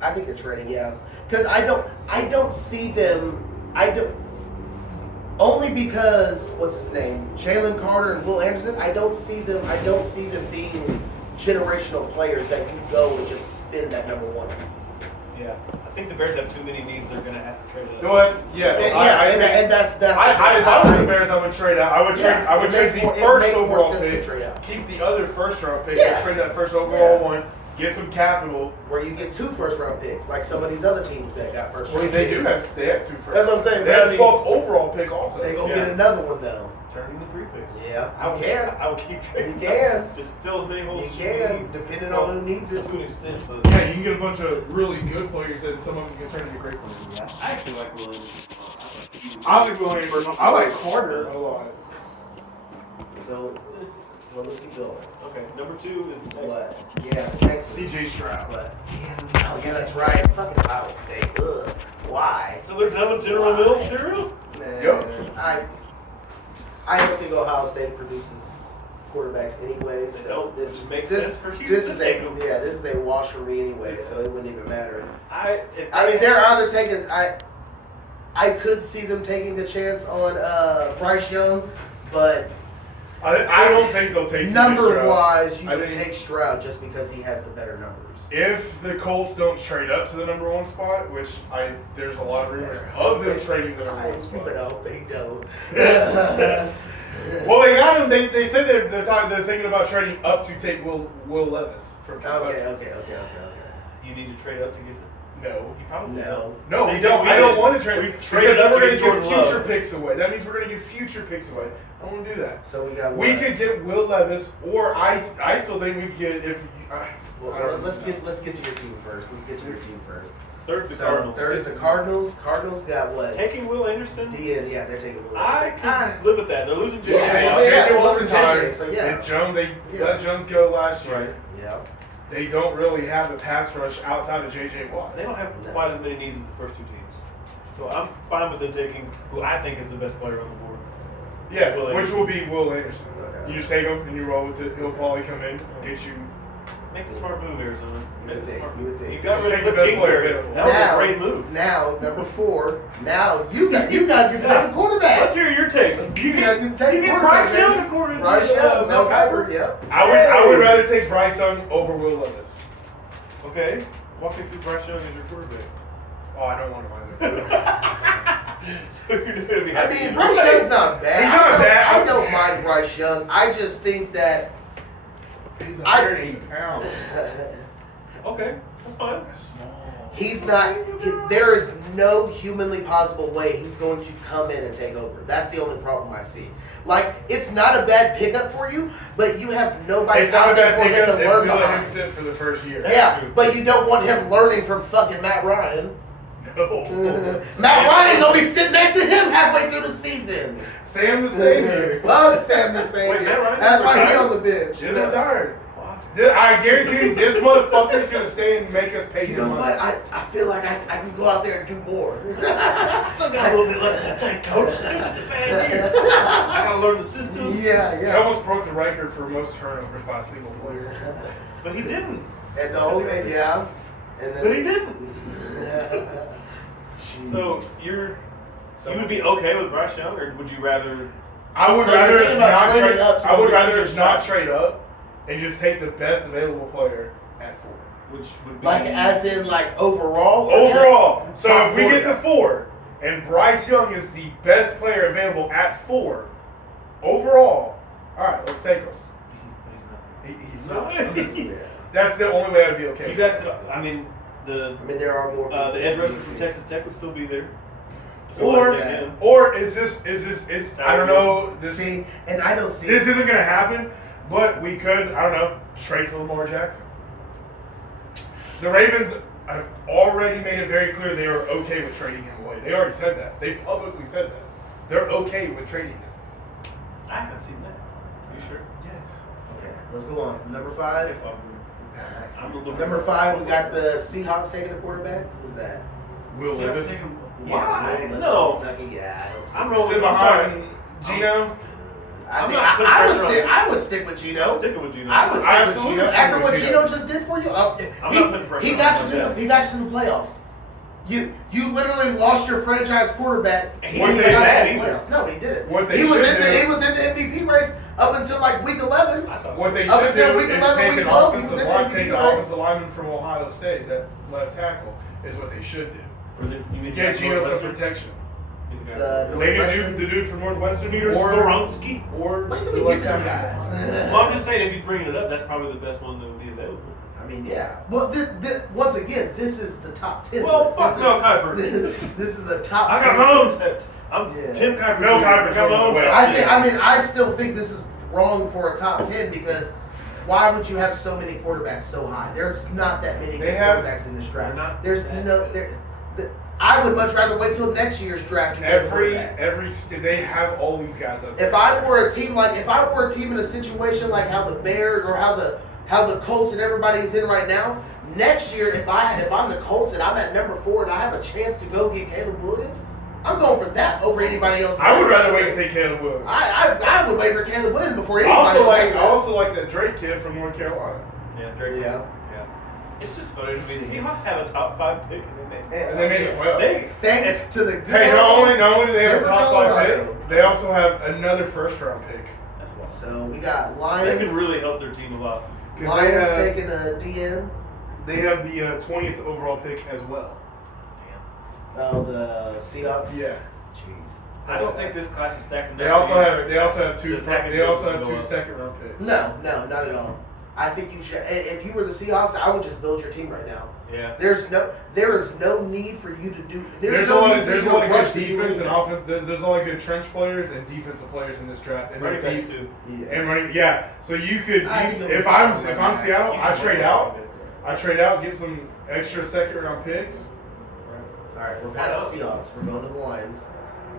I think they're trading, yeah. Because I don't see them. Only because what's his name, Jalen Carter and Will Anderson. I don't see them being generational players that you go and just spin that number one. Yeah, I think the Bears have too many needs. They're gonna have to trade it. No, that's And that's. If I was the Bears, I would trade out. I would trade the first overall pick. Keep the other first round pick. Yeah. Trade that first overall one. Get some capital. Where you get 2 first round picks, like some of these other teams that got first round They picks. They have 2 first. That's what I'm saying. They have 12th overall pick also. They gonna get another one though. Turn into 3 picks. Yeah, I would keep trading. You can. Just fill as many holes. You can, depending on who needs it. To an extent, but Yeah, you can get a bunch of really good players, and some of them can turn into great players. Yeah. I actually like Williams. I like Will Anderson. I like Carter a lot. So, well, let's keep going. Okay, number 2 is the Texans. What? Yeah, Texas. C.J. Stroud. But oh yeah, that's right. Fucking Ohio State. Ugh. Why? So they're done with General Mills cereal? Man, Yep. I don't think Ohio State produces quarterbacks anyway. So don't, this which is makes sense for Houston this is to take 'em. this is a wash for me anyway. So it wouldn't even matter. I mean, there are other takers. I could see them taking a chance on Bryce Young, but I don't think they'll take number-wise, you can take Stroud just because he has the better numbers. If the Colts don't trade up to the number 1 spot, which there's a lot of rumors of them trading the number 1 spot. But I hope they don't. Well, they got him. They said they're thinking about trading up to take Will Levis from Kentucky. Okay. You need to trade up to get them. No. You probably No, we don't. I don't want to trade. We Because traded then up we're to going get to give Jordan future Love. picks away. That means we're going to give future picks away. I don't want to do that. So we got We what? could get Will Levis, or I still think we could get Well, let's get to your team first. Third's the So Cardinals. third is the Cardinals. Cardinals got what? Taking Will Anderson? Yeah, they're taking Will I Anderson. can live with that. They're losing JJ. Yeah, JJ Watt Watt retired. JJ, so yeah. And Jones, they Yeah. let Jones go last year. Right. Yeah. They don't really have the pass rush outside of JJ Watt. They don't have quite as many needs as the first 2 teams. So I'm fine with them taking who I think is the best player on the board. Yeah, Will which Anderson. will be Will Anderson. Okay. You just take him and you roll with it. He'll probably come in, get you. Make the smart move, Arizona. Make the smart You would move. think. You got rid of Take the Cliff best player Kingsbury. available. That was a great move. Now, number 4. Now you guys get to take a quarterback. Let's hear your take. You guys get can take Bryce quarterback, Young baby. according Bryce to Young, Mel Mel Kiper. Kiper. Yep. I would rather take Bryce Young over Will Levis. Okay. Walk me through Bryce Young as your quarterback. Oh, I don't want him either. So you're going to be I happy. mean, Bryce Young's not bad. He's not bad. I don't mind Bryce Young. I just think that He's 180 pounds. Okay. That's fine. Small. he's not. There is no humanly possible way he's going to come in and take over. That's the only problem I see. Like, it's not a bad pickup for you, but you have nobody It's not out a there bad for him pickup to if learn we let him behind. sit for the first year. Yeah, but you don't want him learning from fucking Matt Ryan. No. Matt Ryan gonna be sitting next to him halfway through the season. Sam the Savior. Fuck Sam the Wait, Savior. Matt Ryan That's is why he retired? on the bench. He's retired. I guarantee you, this motherfucker's gonna stay and make us pay You him know money. what? I feel like I can go out there and do more. Still got a little bit left in the tank, coach. This is the bad year. I gotta learn the system. Yeah, He yeah. almost broke the record for most turnovers by a single player. But he didn't. And the whole yeah. And then, But he didn't. So Jeez. you would be okay with Bryce Young, or would you rather? I would So rather you're us thinking about not trading trade. up to I would go get rather C.J. us not Stroud? trade up and just take the best available player at 4. Which would be Like as in like overall? Or Overall, just so top if we get to quarterback? 4 and Bryce Young is the best player available at 4, overall, all right, let's take him. He's not. I'm just- Yeah. That's the only way I'd be okay. You guys could. I mean, the I mean, there are more. the edge rusher from Texas Tech would still be there. Or, I'd take him. or is this? It's I don't know. This See, and I don't see. this isn't gonna happen. But we could, I don't know, trade for Lamar Jackson. The Ravens have already made it very clear they are okay with trading him away. They already said that. They publicly said that. They're okay with trading him. I haven't seen that. Are you sure? Yes. Okay, let's go on. Number 5. If I'm looking. Number 5, we got the Seahawks taking a quarterback. Who's that? Will See, I was Levis. thinking, Yeah, why? Will Levis, No. Kentucky. Yeah. I'm rolling. Sit I'm sorry. behind Gino. I'm not putting I would pressure on stick. him. I would stick with I'm Gino. sticking with Gino. I would I stick with absolutely Gino stick after with what Gino. Gino just did for you. I'm not putting pressure he on got him you to like the that. he got you to the playoffs. You literally lost your franchise quarterback. And he when didn't got play you bad to the either. playoffs. No, he didn't. What they He was should in the do- he was in the MVP race up until like week 11. I thought What so. they Up should until do week is 11, take week an 12, he was offensive in the line, MVP take the race. offensive lineman from Ohio State, that left tackle, is what they should do. Or the- you mean Get the Gino some Northwestern? protection. The Maybe Northwestern- the dude from Northwestern Peter or Skoronski. Wait till the we get to left them tackle. guys. Well, I'm just saying, if he's bringing it up, that's probably the best one that would be available. I mean, yeah. Well, once again, this is the top 10. Well, list. fuck This Mel is- Kiper. This is a top I 10. got my own. list. I'm Yeah. Tim Kiper. Mel Jr. Kiper's I got my on own the way. top 10. I still think this is wrong for a top 10 because why would you have so many quarterbacks so high? There's not that many They have- quarterbacks in this draft. They're not There's that no. good. I would much rather wait till next year's draft to get a quarterback. They have all these guys up there. If I were a team in a situation like how the Bears or how the Colts and everybody is in right now, next year if I'm the Colts and I'm at number 4 and I have a chance to go get Caleb Williams, I'm going for that over anybody else. I would rather wait and take Caleb Williams. I would wait for Caleb Williams before I anybody. also like that Drake kid from North Carolina. Yeah, Drake. Yeah. It's just funny to me. The Seahawks have a top 5 pick, and And they made it well. Thanks to the good Hey, not only do they have a Denver, top 5 Colorado. pick, they also have another first round pick. That's wild. So we got They Lions. can really help their team a lot. 'Cause Lions they have, taking a DM. they have the 20th overall pick as well. Oh, the Seahawks. Yeah. Jeez. I don't think this class is stacked enough. They also to have The package they also have doesn't two go up. second round picks. No, not at all. I think you should. If you were the Seahawks, I would just build your team right now. Yeah. There is no need for you to do. There's no a lot need of for there's you a to lot of rush good to do defense and anything. offense. There's a lot of good trench players and defensive players in this draft. And Running they're backs deep. too. Yeah. And running, yeah. So you could, I think it'll if be I'm fine. if I'm Seattle, You I can trade run out. running backs. I trade out, get some extra second round picks. All right, we're past the Seahawks. We're going to the Lions.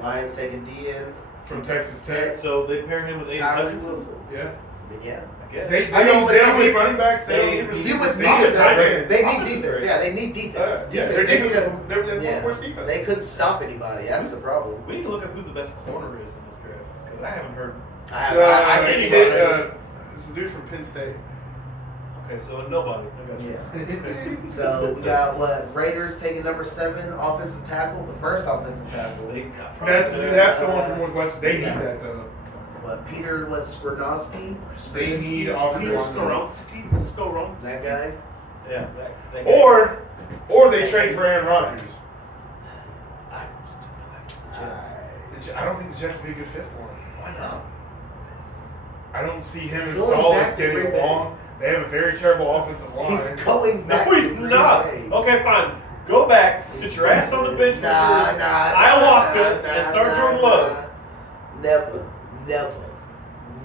Lions taking DN From Texas Tech. So they pair him with Aiden Tyree Hutchinson. Wilson. Yeah. I mean, yeah. I guess. They I mean, don't but they you don't would- need running backs. They don't they- need receivers. You would They need need a tight They end. need Offense is defense. great. Yeah, they need defense. Yeah, their They need defense. a- They're yeah. worst defense. They couldn't stop anybody. That's the problem. We need to look up who the best corner is in this draft because I haven't heard. I think he he was did, it's a dude from Penn State. Okay, so nobody. I got you. Yeah. So we got Raiders taking number 7 offensive tackle, the first offensive tackle. They got That's probably- the one from Northwestern. They need Yeah. that though. Peter Skronowski. They need Skronowski? offensive Peter line. Skoronski. That guy. Yeah, that guy. Or they trade for Aaron Rodgers. I still like the Jets. I don't think the Jets would be a good fit for him. Why not? I don't see him He's and going Saul back as to getting Green Bay. along. They have a very terrible offensive line. He's going No, back to he's Green not. Bay. Okay, fine. Go back, sit your ass on the bench for ayahuasca, and start Jordan Love. Never.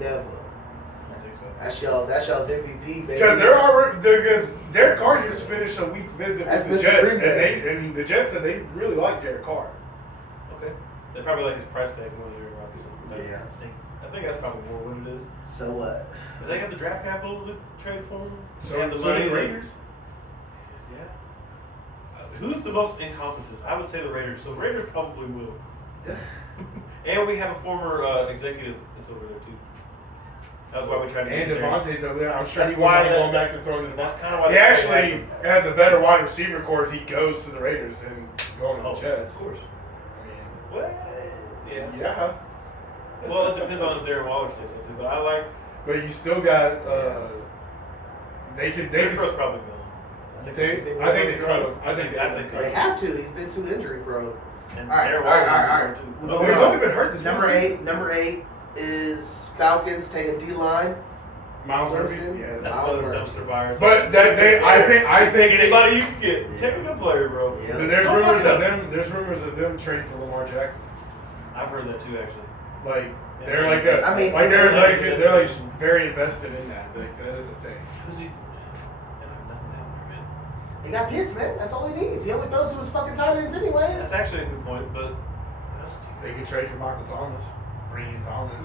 I think so. That's y'all's MVP, baby. Because Derek Carr just finished a week visit That's with the Mr. Jets, Green Bay. and the Jets said they really like Derek Carr. Okay. They probably like his price tag more than Aaron Rodgers. Yeah. I think that's probably more what it is. So what? But they got the draft capital to trade for him. So they have the so money. the Raiders. Yeah. Who's the most incompetent? I would say the Raiders. So Raiders probably will. Yeah. And we have a former executive that's over there too. That was why we tried to And get him there. Devontae's over there. I'm sure That's he why won't be that- going back to throwing to the That's kind of why He they actually has a better wide receiver core if he goes to the Raiders than going to Oh, the Jets. of course. I mean, Well, yeah. yeah. Well, it depends on if Darren Waller stays healthy, but I like. But you still got they Renfro's probably gone. I think they cut him. I think They have to. He's been too injury prone. And All right, Darren all right, Waller's all right, gonna all right. go too. We're Oh, going he's on. only been hurt this Number one season. 8. Number 8 is Falcons taking D-line. Miles Clemson. Murphy. Yeah. That's Miles another Murphy. dumpster fire. But I think anybody you can get. Yeah. Take a good player, bro. Yeah. There's Don't rumors fuck of it up. them. There's rumors of them trading for Lamar Jackson. I've heard that too, actually. Like Yeah, they're like he's- a, I mean, like they're that's like a they're like destination. very invested in that. Like that is a thing. Who's he? I have nothing down there, man. He got Pitts, man. That's all he needs. He only throws to his fucking tight ends anyways. That's actually a good point, but what else do you They could trade for Michael Thomas, bring in Thomas.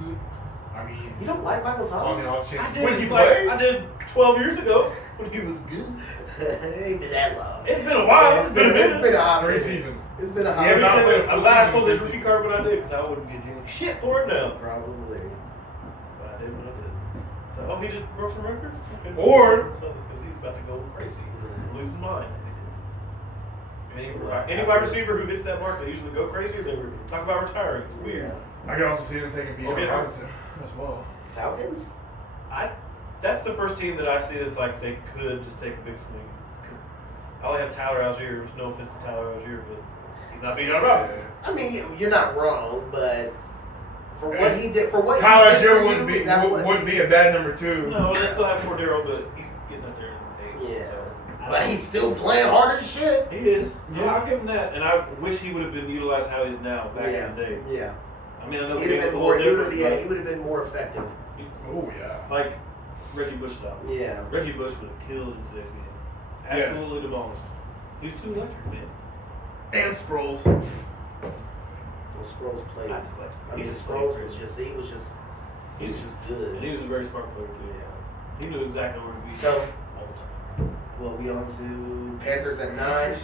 I You mean, don't like Michael on Thomas? the off I chance did when he like, plays. I did 12 years ago when he was good. It ain't been that long. It's been a while. It's been a It's minute. been a hot 3 minute. seasons. It's been a hot He has minute. not played a full I'm glad I season sold his this rookie card when I did because I wouldn't get jack shit for it now. Probably. Oh, he just broke some record? Okay. Or- because he's about to go crazy, lose his mind. Any Right. wide receiver who hits that mark, they usually go crazy or they talk about retiring. It's weird. I can also see them taking Bijan Okay. Robinson as well. Falcons? That's the first team that I see that's like they could just take a big swing. 'Cause I only have Tyler Algier. There's no offense to Tyler Algier, but he's not Bijan Robinson. I mean, you're not wrong, but for what he did, Tyler he did Algier for wouldn't you, be that wouldn't be a bad number 2. No, they still have Cordero, but he's getting up there in age. Yeah. So, But he's still playing hard as shit. He is. Yeah, I'll give him that. And I wish he would have been utilized how he is now back in the day. Yeah. I mean, I know the He'd game have was a been little more. different. He but would have been more effective. Oh yeah. like Reggie Bush style. Yeah. Reggie Bush would have killed in today's game. Yes. Absolutely demolished. He's too electric, man. And Sproles. Well, Sproles played. I just like. I mean, Sproles was just. He was just good. And he was a very smart player too. Yeah. He knew exactly where to be. So- all the time. Well, we on to Panthers at 9.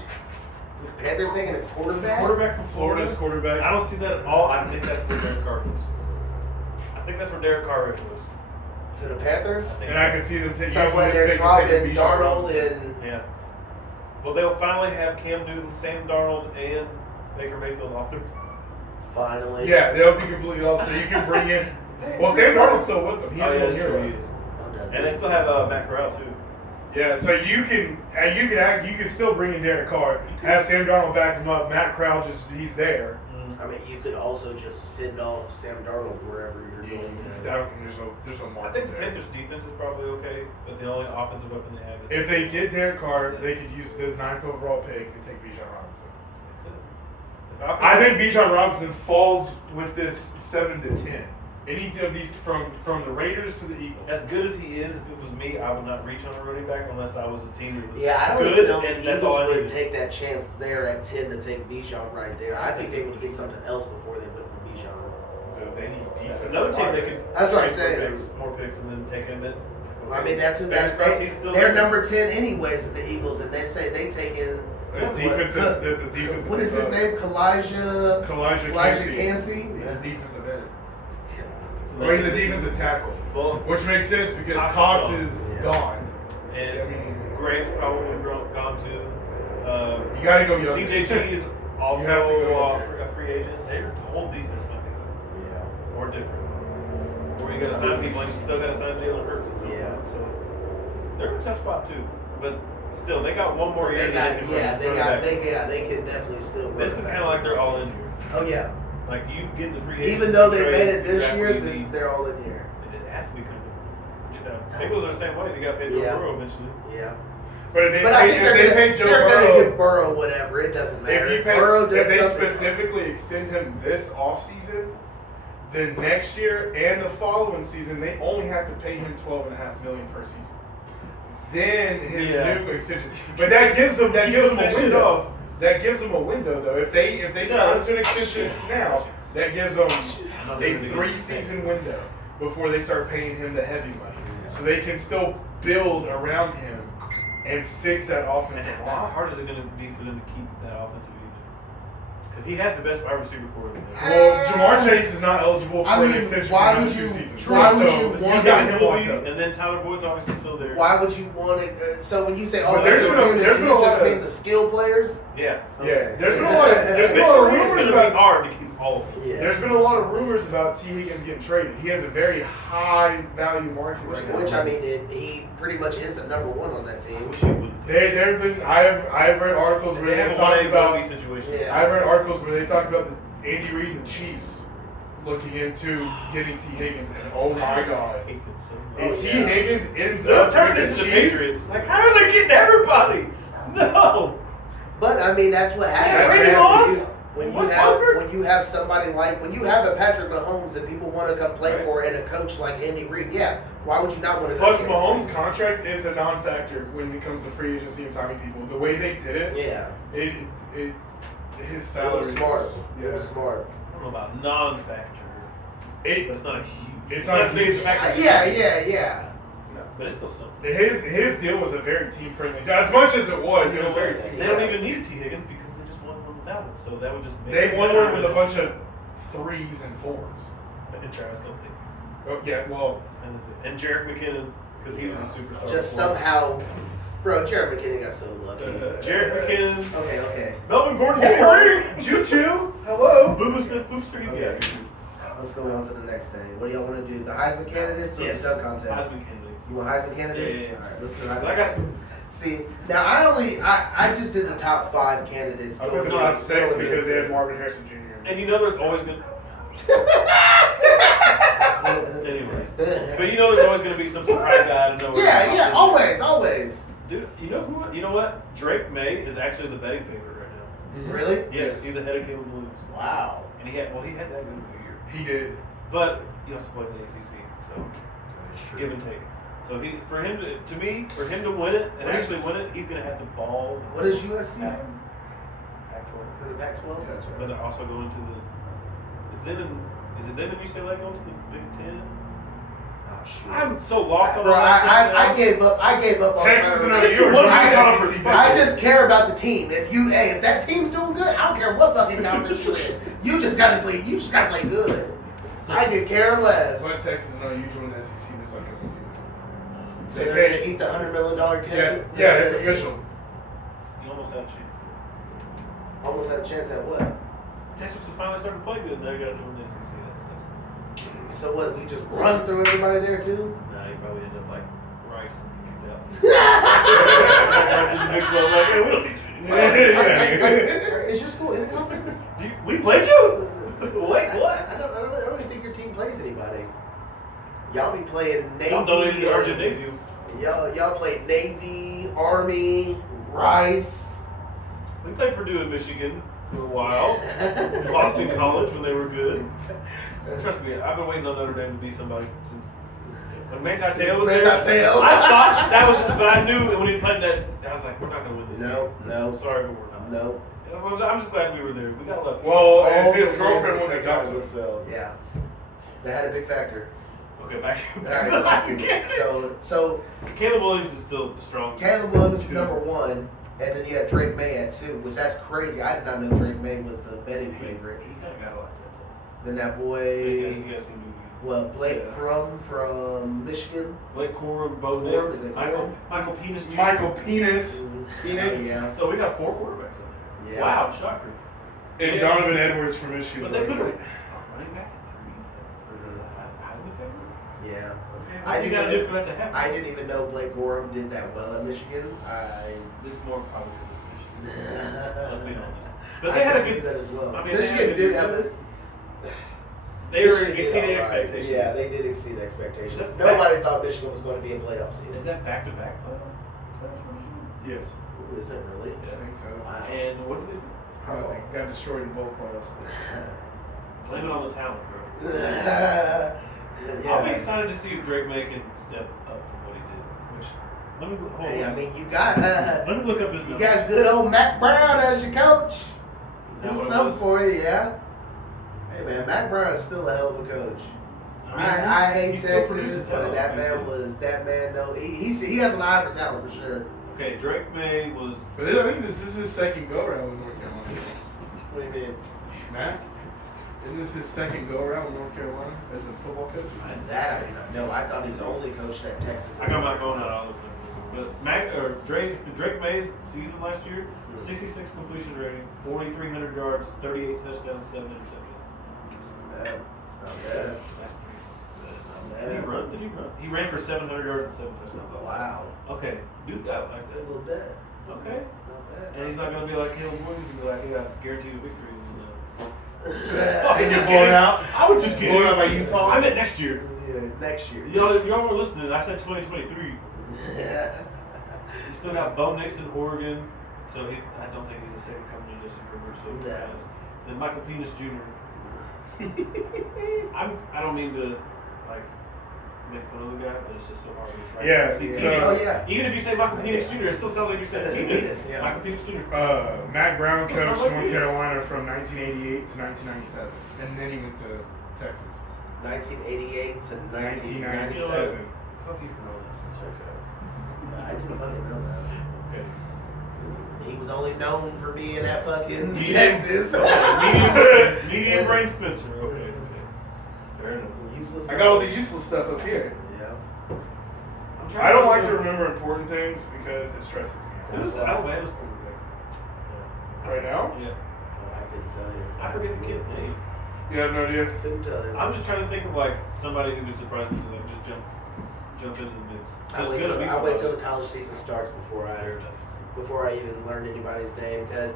Panthers taking a quarterback. Quarterback from Florida. Florida's quarterback. I don't see that at all. I think that's where Derek Carr goes. I think that's where Derek Carr goes. To the Panthers. think And so. I can see them taking. Sounds like this they're pick and dropping taking Bijan Darnold Robinson. and Yeah. Well, they'll finally have Cam Newton, Sam Darnold, and Baker Mayfield off their. finally. Yeah, they'll be completely off. So you can bring in. Well, Sam Darnold's still with them. He Oh, has yeah, 1 that's year true. He left. is. Oh, does And he? they still have Matt Corral too. Yeah, so you can still bring in Derek Carr, have Sam Darnold back him up. Matt Corral he's there. I mean, you could also just send off Sam Darnold wherever you're I going. don't think there's no I market think the there. Panthers' defense is probably okay, but the only offensive weapon they have is. If they get Derek Carr, they could use this 9th overall pick and take Bijan Robinson. The Falcons- I think Bijan Robinson falls with this 7 to 10. Any of these from the Raiders to the Eagles. As good as he is, if it was me, I would not reach on a running back unless I was a team that was Yeah, I don't good, even know if and the that's all I Eagles would needed. take that chance there at 10 to take Bijan right there. I think they would get something else before they went for Bijan. They need That's defense. another team they could. That's what I'm trade for saying. more picks, and then take him in. I mean, that's who Bears that's Crosby's still they're there. number 10 anyways. Is the Eagles, and they say they take in. That's a defensive. What is his name? Kalijah Kalijah Cansey. He's a defensive end. So Or he's a defensive tackle. Well, Which makes sense because Cox is Cox gone. is Yeah. gone. and I mean, Grant's probably gone too. you got to go younger. CJG is also You have to go younger. a free agent. Their whole defense might be good Yeah. or different. Or you got to sign people, and you still got to sign Jalen Hurts at some Yeah. point. So they're in a tough spot too. But still, they got one more year. They that got, they can they run got, back. they can definitely still. This is kind of like they're all in here. Oh yeah. Like you get the free agent. Even though they made it this year, this is their all in year. It has to be coming. Bengals are the same way. They got paid Joe Yeah. Burrow eventually. Yeah. But if they, But I think if they pay Joe they're Burrow, gonna give Burrow whatever. It doesn't matter. if you pay, Burrow if does they something. specifically extend him this offseason, then next year and the following season, they only have to pay him $12.5 million per season. Then his Yeah. new extension, but that gives them Keep a that shit window. off. That gives them a window though. If they sign to an extension now, that gives them a 3-season window before they start paying him the heavy money, so they can still build around him and fix that And offensive how line. hard is it going to be for them to keep that offensive unit? Because he has the best wide receiver core in the league. Well, Jamar Chase is not eligible for I mean, an extension why for would another you- 2 seasons. why would So, you T. want Higgins to- wants him. And then Tyler Boyd's obviously still there. Why would you want it? So when you say But there's offensive been a- unit, there's do been you a lot just of- mean the skill players? Yeah. Yeah, there's been a lot of Eventually, it's rumors going to be about. hard to keep all of them. Yeah. There's been a lot of rumors about T. Higgins getting traded. He has a very high value market right now. Which I mean, he pretty much is a number one on that I team. wish he would. There have been. I've read articles where They have they a talked 1A, about. 1B situation. Yeah. I've read articles where they talked about Andy Reid and the Chiefs looking into getting T. Higgins, and oh my I god, hate them so if much. T. yeah. Higgins ends They'll up turn with into the the Chiefs, Patriots. Like, how are they getting everybody? No. But I mean, that's what That's happens Randy Moss? when you Wes have Welker? when you have somebody like when you have a Patrick Mahomes that people want to come play Right. for, and a coach like Andy Reid. Yeah, why would you not want to? Plus, go Mahomes' contract is a non-factor when it comes to free agency and signing people. The way they did it, Yeah, his it salary. was smart. Yeah. It was smart. I don't know about non-factor, but it's not a huge. It's not as a big huge- as factor. Yeah. But it's still something. His deal was a very team friendly. As much as it was very team. They don't even need a T. Higgins because they just won one without him. So that would just make They it won better one with a than- bunch of 3s and 4s. and Travis Company. Oh, yeah, well, And that's it. And Jarek McKinnon, because he was a superstar. Just before. somehow, bro. Jared McKinnon got so lucky. Jarek McKinnon, Okay. Melvin Gordon, Choo-choo. Hello. Boomer Smith, Boopster, Okay. Let's go on to the next thing. What do y'all want to do? The Heisman candidates or Yes. the dunk contest? Heisman candidates. You want Heisman candidates? Yeah. All right, let's do I Heisman got candidates. some. See, now I just did the top 5 candidates. I put going the top into- 6 going because they into- had Marvin Harrison Jr. And you know there's always going anyways. But you know there's always going to be some surprise guy out of nowhere. Yeah, always. Dude, you know what? Drake May is actually the betting favorite right now. Really? Yes, he's ahead of Caleb Williams. Wow. And he had that good of a year. He did. But he also played in the ACC, so give and take. So for him to win it and What is- actually win it, he's gonna have to ball. What is USC Yeah. in? Pac-12. For the Pac-12? That's But right. they're also going to the. Is it them and UCLA going to the Big Ten? Oh, shit. I'm so lost on Bro, all that stuff I now. gave up on Texas trying and to- Just OU do are one joining the conference. SEC. I just care about the team. If that team's doing good, I don't care what fucking conference you in. You just gotta play good. I could care less. But Texas and OU joined the SEC this upcoming season. So they're gonna eat the $100 million cake. Yeah, it's official. You almost had a chance. Almost had a chance at what? Texas was finally starting to play good, and they got to join the SEC. That's So what? We just run through everybody there too? nah, you probably end up like Rice and kicked out. Is The Big 12, like, hey, we don't need you. your school in conference? We played you? Wait, what? I don't even think your team plays anybody. Y'all be playing Navy. I'm donating to our gymnasium. Y'all played Navy, Army, Rice. We played Purdue and Michigan for a while. Boston College when they were good. Trust me, I've been waiting on Notre Dame to be somebody since when Manti Te'o was there. Manti Te'o. I thought that was, but I knew when he played that, I was like, we're not going to win this game. No. I'm sorry, but we're not. No. I'm just glad we were there. We got lucky. Well, All if his the girlfriend names would have that dunked guys would sell. Yeah. That had a big factor. Okay, back. All right, back to so Caleb Williams is still strong. Caleb Williams is Two. number 1, and then you had Drake May at 2, which that's crazy. I did not know Drake May was the betting favorite. He kind of got like that. Then that You boy, guys seem to Blake Crum from Michigan. Blake Corum, Bo Corum, Nix, is it Michael Penis Jr. Michael Penis. Phoenix. Yeah. So we got 4 quarterbacks in there. Yeah. Wow, shocker. And Yeah. Donovan Edwards from Michigan. But they put a running back at 3. Or is that Heisman favorite? Yeah. Okay, I what's he got to didn't do for that to happen? I didn't even know Blake Gorham did that well at Michigan. It's more probably because of Michigan. Let's be honest. But I they had a believe good. that as well. I mean, they had a Michigan good did year, have too. it. They were Michigan did exceeding all right. expectations. Yeah, they did exceed expectations. Is that Nobody thought Michigan was going to be a playoff team. Is that back-to-back playoffs for Michigan? Yes. Ooh, is it really? I think so. Wow. And what did they do? I think got destroyed in both playoffs. Blame it on the talent, bro. yeah. I'll be excited to see if Drake May can step up from what he did. Which let me hold Hey, on. I mean, you got Let me look up his you numbers. got good old Mac Brown as your coach. Is Do that what it something was? for you, yeah. Hey man, Mac Brown is still a hell of a coach. I I hate he still Texas, produces but talent, that man obviously. though he has an eye for talent for sure. Okay, Drake May was. But I think this is his second go around with North Carolina. What do you mean? Mac, isn't this his second go around with North Carolina as a football coach? That I did not know. I thought he's the only coach at Texas. I got my phone out. I'll look at it. But Drake May's season last year, 66 completion rating, 4,300 yards, 38 touchdowns, 7 interceptions. It's not bad. It's not bad. That's It's not Did he bad. run? Did he run? He ran for 700 yards and 7 touchdowns. also. Wow. Okay, dude's got like A that. little bit. Okay. Not bad. And he's not gonna be like Caleb Williams and be like, yeah, guarantee you a victory. Yeah, He just blown out. I would just get Blown out by Utah. I meant next year. next year. Y'all were listening. I said 2023. You still got Bo Nix in Oregon, so I don't think he's a second coming to Justin Herbert. So No. then Michael Penis Jr. I don't mean to like make fun of the guy, but it's just so hard to try. Yeah, See, so- Oh, yeah. Even if you say Michael Penix Jr., it still sounds like you're saying Penis. Penis, yeah. Michael Penix Jr. Mac Brown Still sounds coached like North penis. Carolina from 1988 to 1997, and then he went to Texas. 1988 to 1997. 1997. Fuck you for knowing that. I didn't fucking know that. Okay. He was only known for being at fucking Medium- Texas. Medium brain Spencer. Okay. Fair enough. You useless. I got all the useless stuff up here. Yeah. I'm trying I don't like think to of- remember important things because it stresses me out. Who's Alabama's quarterback? Right now? Yeah. Oh, I couldn't tell you. I forget the kid's name. You have no idea? Couldn't tell you. I'm just trying to think of like somebody who would surprisingly like just jump into the mix. I'll wait There's gonna be till the somebody. college season starts before Fair enough. I even learn anybody's name, because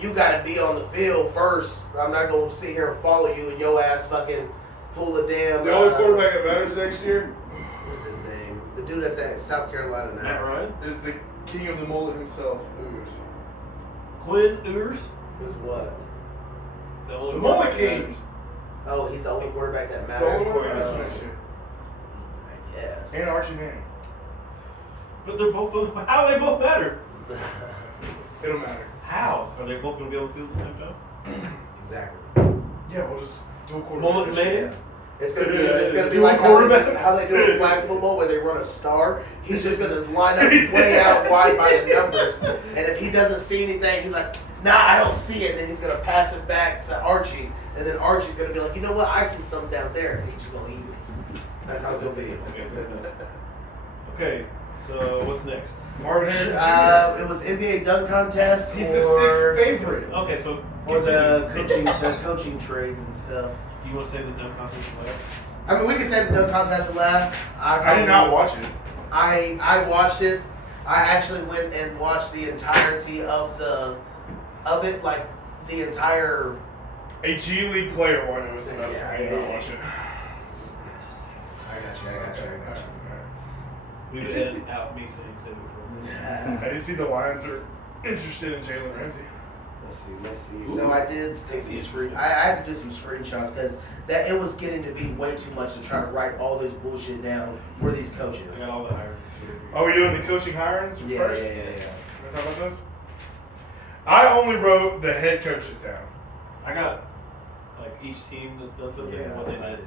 you got to be on the field first. I'm not going to sit here and follow you and your ass fucking pull a damn. The only quarterback that matters next year What's his name? The dude that's at South Carolina now. Matt Ryan, is the king of the mullet himself, Ooze. Quinn Ewers, Who's what? the only The mullet quarterback that king. matters. Oh, he's the only quarterback that It's the only matters. quarterback Oh. next year. I guess. And Archie Manning. But they're both. How do they both matter? It'll matter. How are they both going to be on the field at the same time? Exactly. Yeah, we'll just do a quarterback. Mullet this year. man. It's gonna be Dual like quarterback. how they do in flag football, where they run a star. He's just gonna line up way out wide by the numbers, and if he doesn't see anything, he's like, "Nah, I don't see it." Then he's gonna pass it back to Archie, and then Archie's gonna be like, "You know what? I see something down there," and he's just gonna eat it. That's how it's gonna be. Okay, fair enough. Okay, so what's next? Marvin Harrison Jr. It was NBA dunk contest. He's the or, sixth favorite. Okay, so or the continue. coaching trades and stuff. You want to say the dunk contest for last? I mean, we can say the dunk contest for last. I did not watch it. I watched it. I actually went and watched the entirety of it, like the entire. A G League player won. It was enough Yeah, for me to yeah. watch it. I got you. We would edit out me saying say before. I didn't see the Lions are interested in Jalen Ramsey. Let's see. Ooh. So I did take some screen. I had to do some screenshots because that it was getting to be way too much to try to write all this bullshit down for these coaches. I got all the hires. Are we doing the coaching hirings Yeah. first? You want to talk about this? I only wrote the head coaches down. I got like each team that's done something and what they did.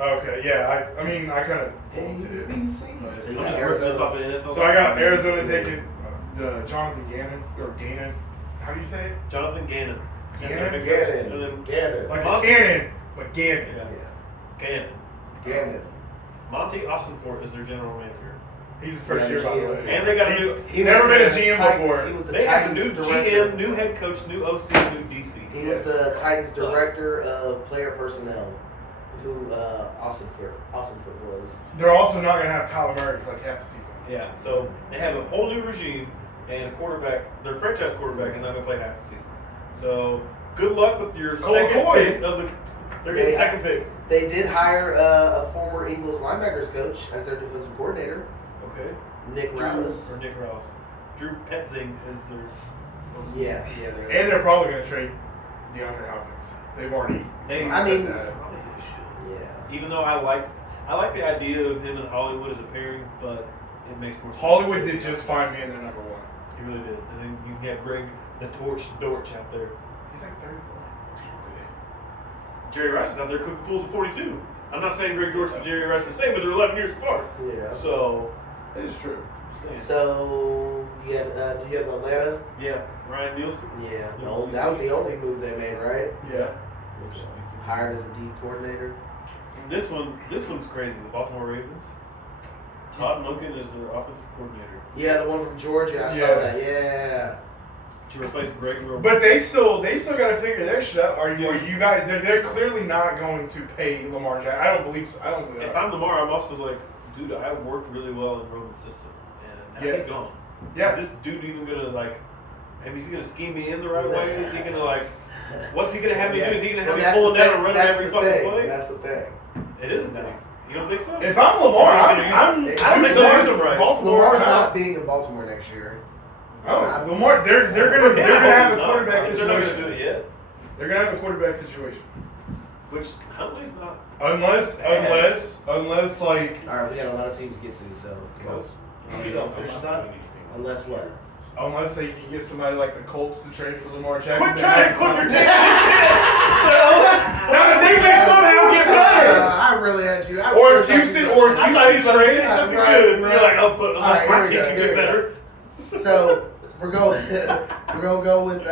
Okay, yeah. I mean, I kind of A, wanted it. B, C. I'm So you just got working this off Arizona. of NFL. So I got Arizona taking the Jonathan Gannon. How do you say it? Jonathan Gannon. That's Gannon? their head coach. And Gannon. then Gannon. Like Monty. a cannon, but Gannon. Yeah. Yeah. Gannon. Gannon. Monty Austinfort is their general manager. He's the first Yeah, year, by the GM. way. And they got a He's new. never was been a the GM Titans- before. He was the They have a Titans new director. GM, new head coach, new OC, new DC. He was Yes. the Titans director of player personnel, who Austinford was. They're also not going to have Kyler Murray for like half the season. Yeah, so they have a whole new regime and a quarterback. Their franchise quarterback is not going to play half the season. So good luck with your Cole second McCoy. pick of the. They're getting Yeah. second pick. They did hire a former Eagles linebackers coach as their defensive coordinator, Okay. Nick Rallis. Or Nick Rallis. Drew Petzing is their. OC. Yeah. And they're probably going to trade DeAndre Hopkins. They've already They- I said mean- that. Yeah. Even though I like the idea of him and Hollywood as a pairing, but it makes more sense. Hollywood did just find me in their number one. He really did. And then you can have Greg the Torch Dortch out there. He's like 34. Jerry Rice is out there cooking fools at 42. I'm not saying Greg Dortch and Jerry Rice are the same, but they're 11 years apart. Yeah. So, That is true. just saying. So you had, do you have Atlanta? Yeah, Ryan Nielsen. Yeah. No, that was the only move they made, right? Yeah. Hired as a D coordinator. This one's crazy. The Baltimore Ravens. Todd Monken is their offensive coordinator Yeah, the one from Georgia. I saw Yeah. that. Yeah. to replace Greg Roman. But they still got to figure their shit out. Are you guys? They're clearly not going to pay Lamar Jackson. I don't believe so. I don't believe if that. I'm Lamar, I'm also like, dude, I worked really well in Roman's system, and now Yeah. he's gone. Yeah. Is this dude even gonna like? Maybe he's gonna scheme me in the right way? Is he gonna like? What's he gonna have me do? Is he gonna have me that's pulling the down thing. and running That's every the fucking thing. play? That's the thing. It isn't that. You don't think so? If I'm Lamar, I'm I don't think they'll use him right. Baltimore. Lamar's I'm not out. being in Baltimore next year. Oh, Lamar, they're gonna have a quarterback They're not gonna do situation. it yet. They're gonna have a quarterback situation. Which Huntley's not. Unless like All right, we got a lot of teams to get to, so keep going. Finish your thought. Unless what? unless they can get somebody like the Colts to trade for Lamar Jackson. Quit trying to clip your team. Now they can somehow get better. I really had you. I Or really if thought you Houston, were or gonna if I thought you Houston were going to say trades, something Right, good. right. You're like, oh, but All unless right, my here we team go, can here get we go. better. So we're going. We're gonna go with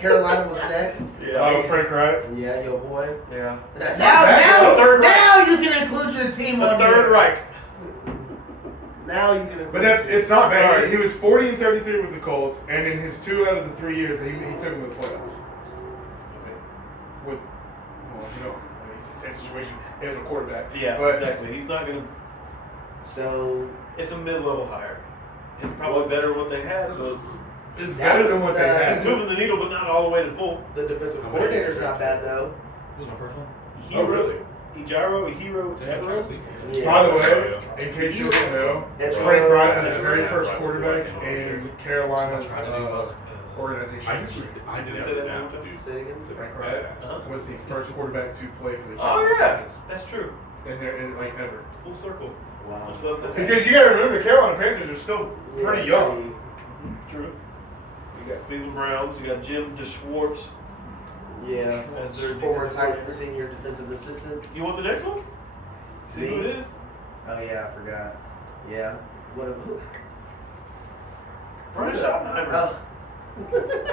Carolina was next. Oh, Frank Reich. Yeah, your boy. Yeah. Now, The Third Reich. now you can include your team The on Third here. Reich. Now you can include. But that's your it's not bad. Sorry. He was 40 and 33 with the Colts, and in his 2 out of the 3 years, he took them to the playoffs. With, well, you know, I mean, it's the same situation. He has a quarterback. Yeah, but exactly. He's not gonna. So It's a mid-level hire. It's probably better than what they had, but it's That better than would, what they uh, it's had. moving the needle, but not all the way to full. the defensive coordinator's not bad though. This is my first one. Oh, really? Ijiro, Hero, Damn, Chelsea. Yeah. By the way, in case you didn't know, It's Frank from- Reich was the very first quarterback in Carolina's organization. I usually I Did you never say that have one to do Say it again. Frank Reich Uh-huh. was the first quarterback to play for the Oh Carolina yeah, Panthers. that's true. And they're in like ever. Full circle. Wow. Much love that. Because you gotta remember, Carolina Panthers are still pretty young. True. You got Cleveland Browns. You got Jim DeSchwartz. Yeah. As their Former defensive Titan coordinator. senior defensive assistant. You want the next one? See Me? who it is? Oh yeah, I forgot. Yeah. What? Who? Brian Schottenheimer. Oh.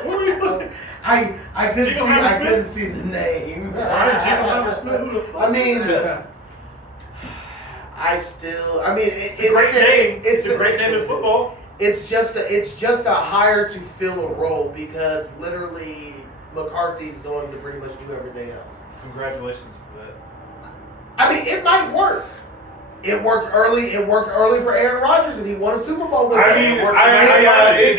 What were you looking? I couldn't see. Jingleheimer I Smith? couldn't see the name. Brian Jingleheimer Smith. Who the fuck? I mean, is that? it's It's a great still- name. It's a great name in football. It's just a hire to fill a role because literally McCarthy's going to pretty much do everything else. Congratulations for that. I mean, it might work. It worked early. It worked early for Aaron Rodgers, and he won a Super Bowl with I it. mean, It worked I- for I-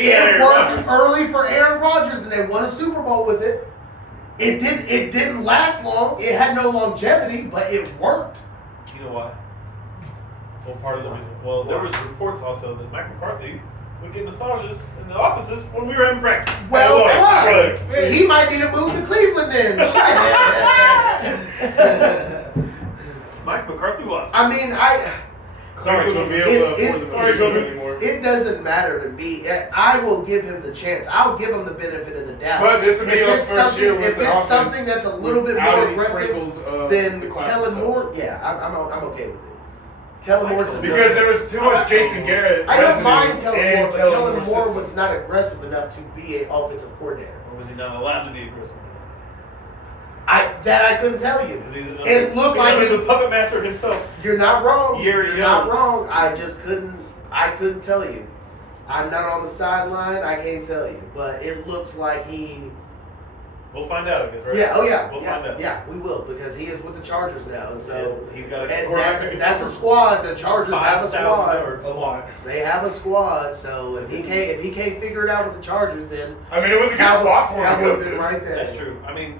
Aaron it- Rodgers. It worked early for Aaron Rodgers, and they won a Super Bowl with it. It didn't last long. It had no longevity, but it worked. You know why? Well, part of the reason. Well, there was reports also that Mike McCarthy would get massages in the offices when we were having practice. Well, Oh, fuck. brother. He might need to move to Cleveland then. Shit. Mike McCarthy was. I mean, Sorry, Cleveland be will able to it- afford the sorry, position Kobe. anymore. it doesn't matter to me. I will give him the chance. I'll give him the benefit of the doubt. But this would be if his it's first something, year with if the it's offense something that's a little bit without more any aggressive sprinkles of than the class Kellen stuff. Moore, yeah, I'm okay with it. Kellen Moore's a Because there was too much Jason Garrett. I don't residue mind Kellen in Moore, but Kellen Kellen Moore's Moore system. was not aggressive enough to be an offensive coordinator. Or was he not allowed to be aggressive? I couldn't tell you. Because he's It looked like he was it- the puppet master himself. You're not wrong. Jerry You're not Jones. wrong. I just couldn't tell you. I'm not on the sideline. I can't tell you. But it looks like he. We'll find out, I guess, right? Yeah. Oh yeah. We'll yeah. find out. Yeah. We will because he is with the Chargers now, and so. And he's got a And quarterback that's who that's can a squad. The Chargers have a 5,000 squad. yards. A lot. They have a squad. So if he can't figure it out with the Chargers, then I mean, it was a good spot for him to Cowboys go did to. right there. That's true. I mean,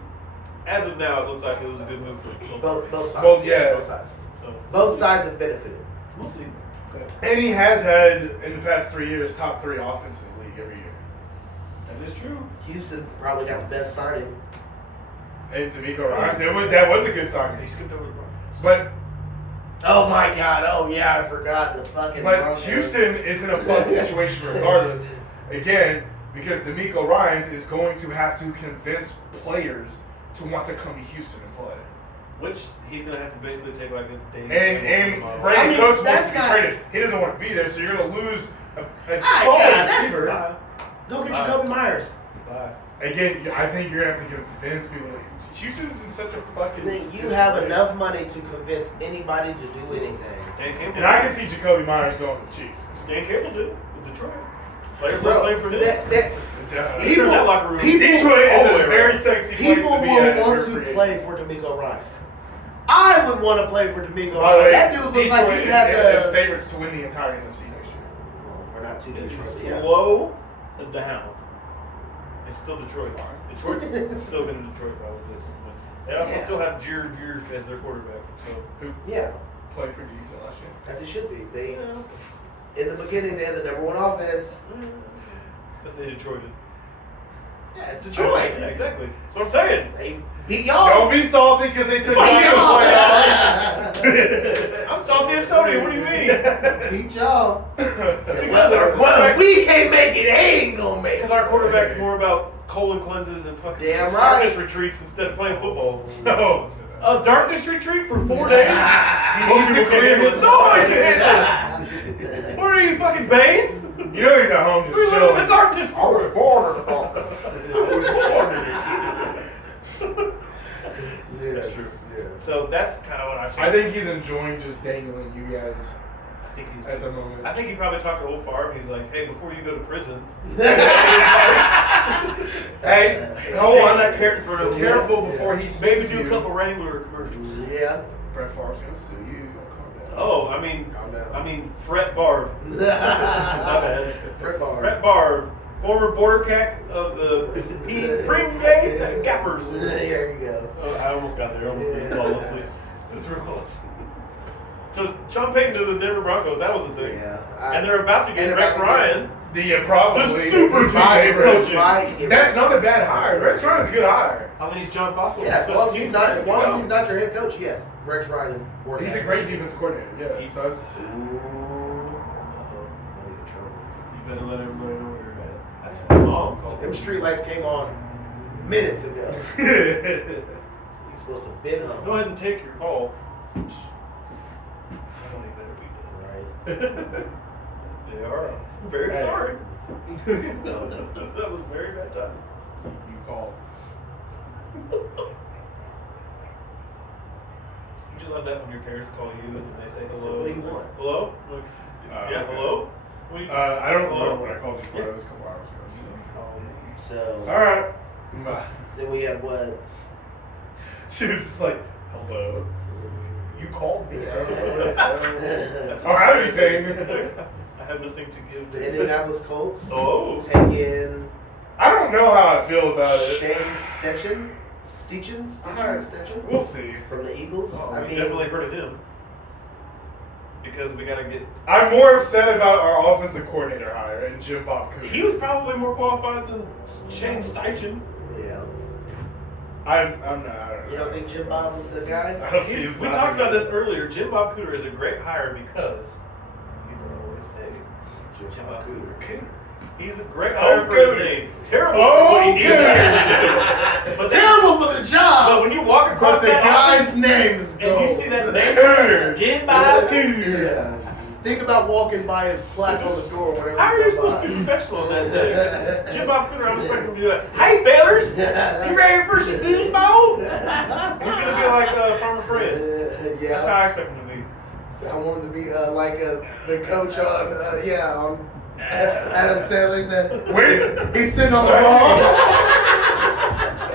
as of now, it looks like it was a good move for Both sides. Both, yeah. Both sides. So Both sides have benefited. we'll see. And he has had, in the past 3 years, top 3 offense in the league every year. That is true. Houston probably got the best signing. And D'Amico Ryans, that was a good signing. He skipped over the Broncos. But Oh my God! Oh yeah, I forgot the fucking. But Broncos. Houston is in a fun situation regardless. Again, because D'Amico Ryans is going to have to convince players to want to come to Houston and play. Which he's going to have to basically take like a day. And I Brandon mean, Cooks wants that's to be not- traded. He doesn't want to be there, so you're going to lose a yeah, solid that's receiver. Bye. Go get Bye. Jacoby Myers. Bye. Again, I think you're going to have to convince people. Houston's in such a fucking. Then you situation. have enough money to convince anybody to do anything. Dan Campbell. And I can see Jacoby Myers going to the Chiefs. Dan Campbell did with Detroit. Players Bro, love playing for him. Definitely. He turned that locker room. people, Detroit is all the way a very around. sexy place people to be will at. want for to free play for D'Amico Ryan. I would want to play for D'Amico By the Ryan. way, That dude looked like Detroit he had is the. favorites to win the entire NFC next year. Well, we're not too Detroit. Yeah. Slow down. It's still Detroit. Detroit's still going to Detroit probably this. But they also Yeah. still have Jared Goff as their quarterback. So Who Yeah, played pretty decent last year. as it should be. They yeah. in the beginning they had the number one offense. But they Detroited. Yeah, it's Detroit. Yeah, exactly. That's what I'm saying. They beat y'all. Don't be salty because they took Beat you to the y'all. playoffs. I'm salty as Sony. What do you mean? Beat y'all. Because Well, our if quarterback, we can't make it, they ain't gonna make because it. our quarterback's more about colon cleanses and fucking Damn right. darkness retreats instead of playing football. No. A darkness retreat for 4 days? He Most needs to people clear can't his handle it. Nobody can handle it. What are you, fucking Bane? You know he's at home We just live in the chilling. darkness. I was born in the dark. Yes, That's true. yes. So that's kind of what I think. I think he's enjoying just dangling you guys I think he's at the moment. I think he probably talked to old Favre. He's like, hey, before you go to prison, Hey, hold hold on on. that carrot in front of you. Careful before he Maybe sues do you. a couple Wrangler commercials. Yeah. Brett Favre's gonna sue you. Calm down. Oh, I mean, Fred Favre. My bad. Fred Favre. Fred Favre, former border cack of the Spring Day Gappers. There you go. Oh, I almost got there. I almost did Yeah. flawlessly. It was real close. So Sean Payton to the Denver Broncos. That was a thing. Yeah. And they're about to get and Rex they're about to Ryan. Probably The super the team favorite. coaching. That's not a bad hire. Rex Ryan's a good hire. I mean, he's John Fossil. Yeah, as long as he's not your head coach, yes. Rex Ryan is worth He's it. a great defensive coordinator. Yeah, so it's You better let everybody know where you're at. That's a long call. Them street lights came on minutes ago. He's supposed to been Go home. ahead and take your call. Somebody better be dead. Right. They are. I'm very Hey. sorry. No. That was a very bad time. you call. Would you love that when your parents call you and they say So hello? what do you want? Hello? Like, yeah, okay. hello? What do you- I don't hello? remember what I called you for. It was a couple hours ago. So All right. Bye. then we have what? She was just like, "Hello, you called me." That's Or have anything. I have nothing to give. The Indianapolis Colts Oh. take in I don't know how I feel about it. Shane Steichen We'll see. from the Eagles. Oh, I we mean, definitely heard of him. Because we got to get. I'm more upset about our offensive coordinator hire and Jim Bob Cooper. He was probably more qualified than Shane Steichen. yeah. I'm not. I don't know. You don't think Jim Bob was the guy? I don't think We he's not talked the about guy. this earlier. Jim Bob Cooter is a great hire because you don't always say Jim Bob Cooter. He's a great hire for his Cooter. name. Terrible for what he needs to do. But Terrible for the But job. when you walk across But the that guy's office name is and gold. you see that name, Cooter. Jim Bob Cooter. Yeah. Think about walking by his plaque on the door whenever How are you you go supposed by. to be professional in that setting? Jim Bob Cooter, I'm expecting him to do that. Hey, fellas, you ready for some foosball? He's going to be like Farmer Fred. That's how Yeah. I expect him to be. So I wanted to be like the coach on on Adam Sandler. He's sitting on the ball.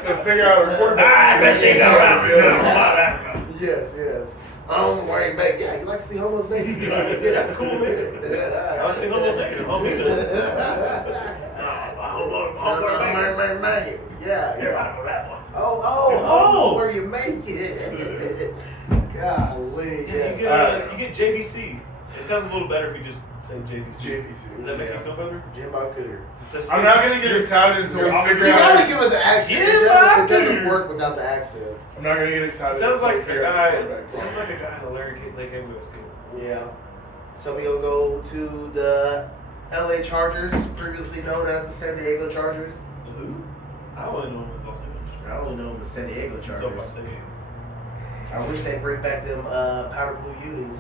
Gotta figure out a quarterback. I bet you know how to do Yes, yes. Where he make. Yeah, you like to see homos naked? Yeah, That's cool, man. I see homos naked at home either. Yeah, yeah. that one. Oh, this is where you make it. Golly, yes. You get JBC. It sounds a little better if you just say JBC. JBC. Does that make you feel better? Jim Bob Cooter. I'm not gonna get excited until we You figure out. gotta give it the accent. Jim It Bob doesn't Cooter. work without the accent. I'm not gonna get excited. It sounds until we like a figure out guy. the quarterback. Sounds like a guy in the Larry Lake West game. Yeah. So we'll go to the LA Chargers, previously known as the San Diego Chargers. Who? I only know him as Los Angeles. I only know them as San Diego So Chargers. I say, I wish they bring back them powder blue unis.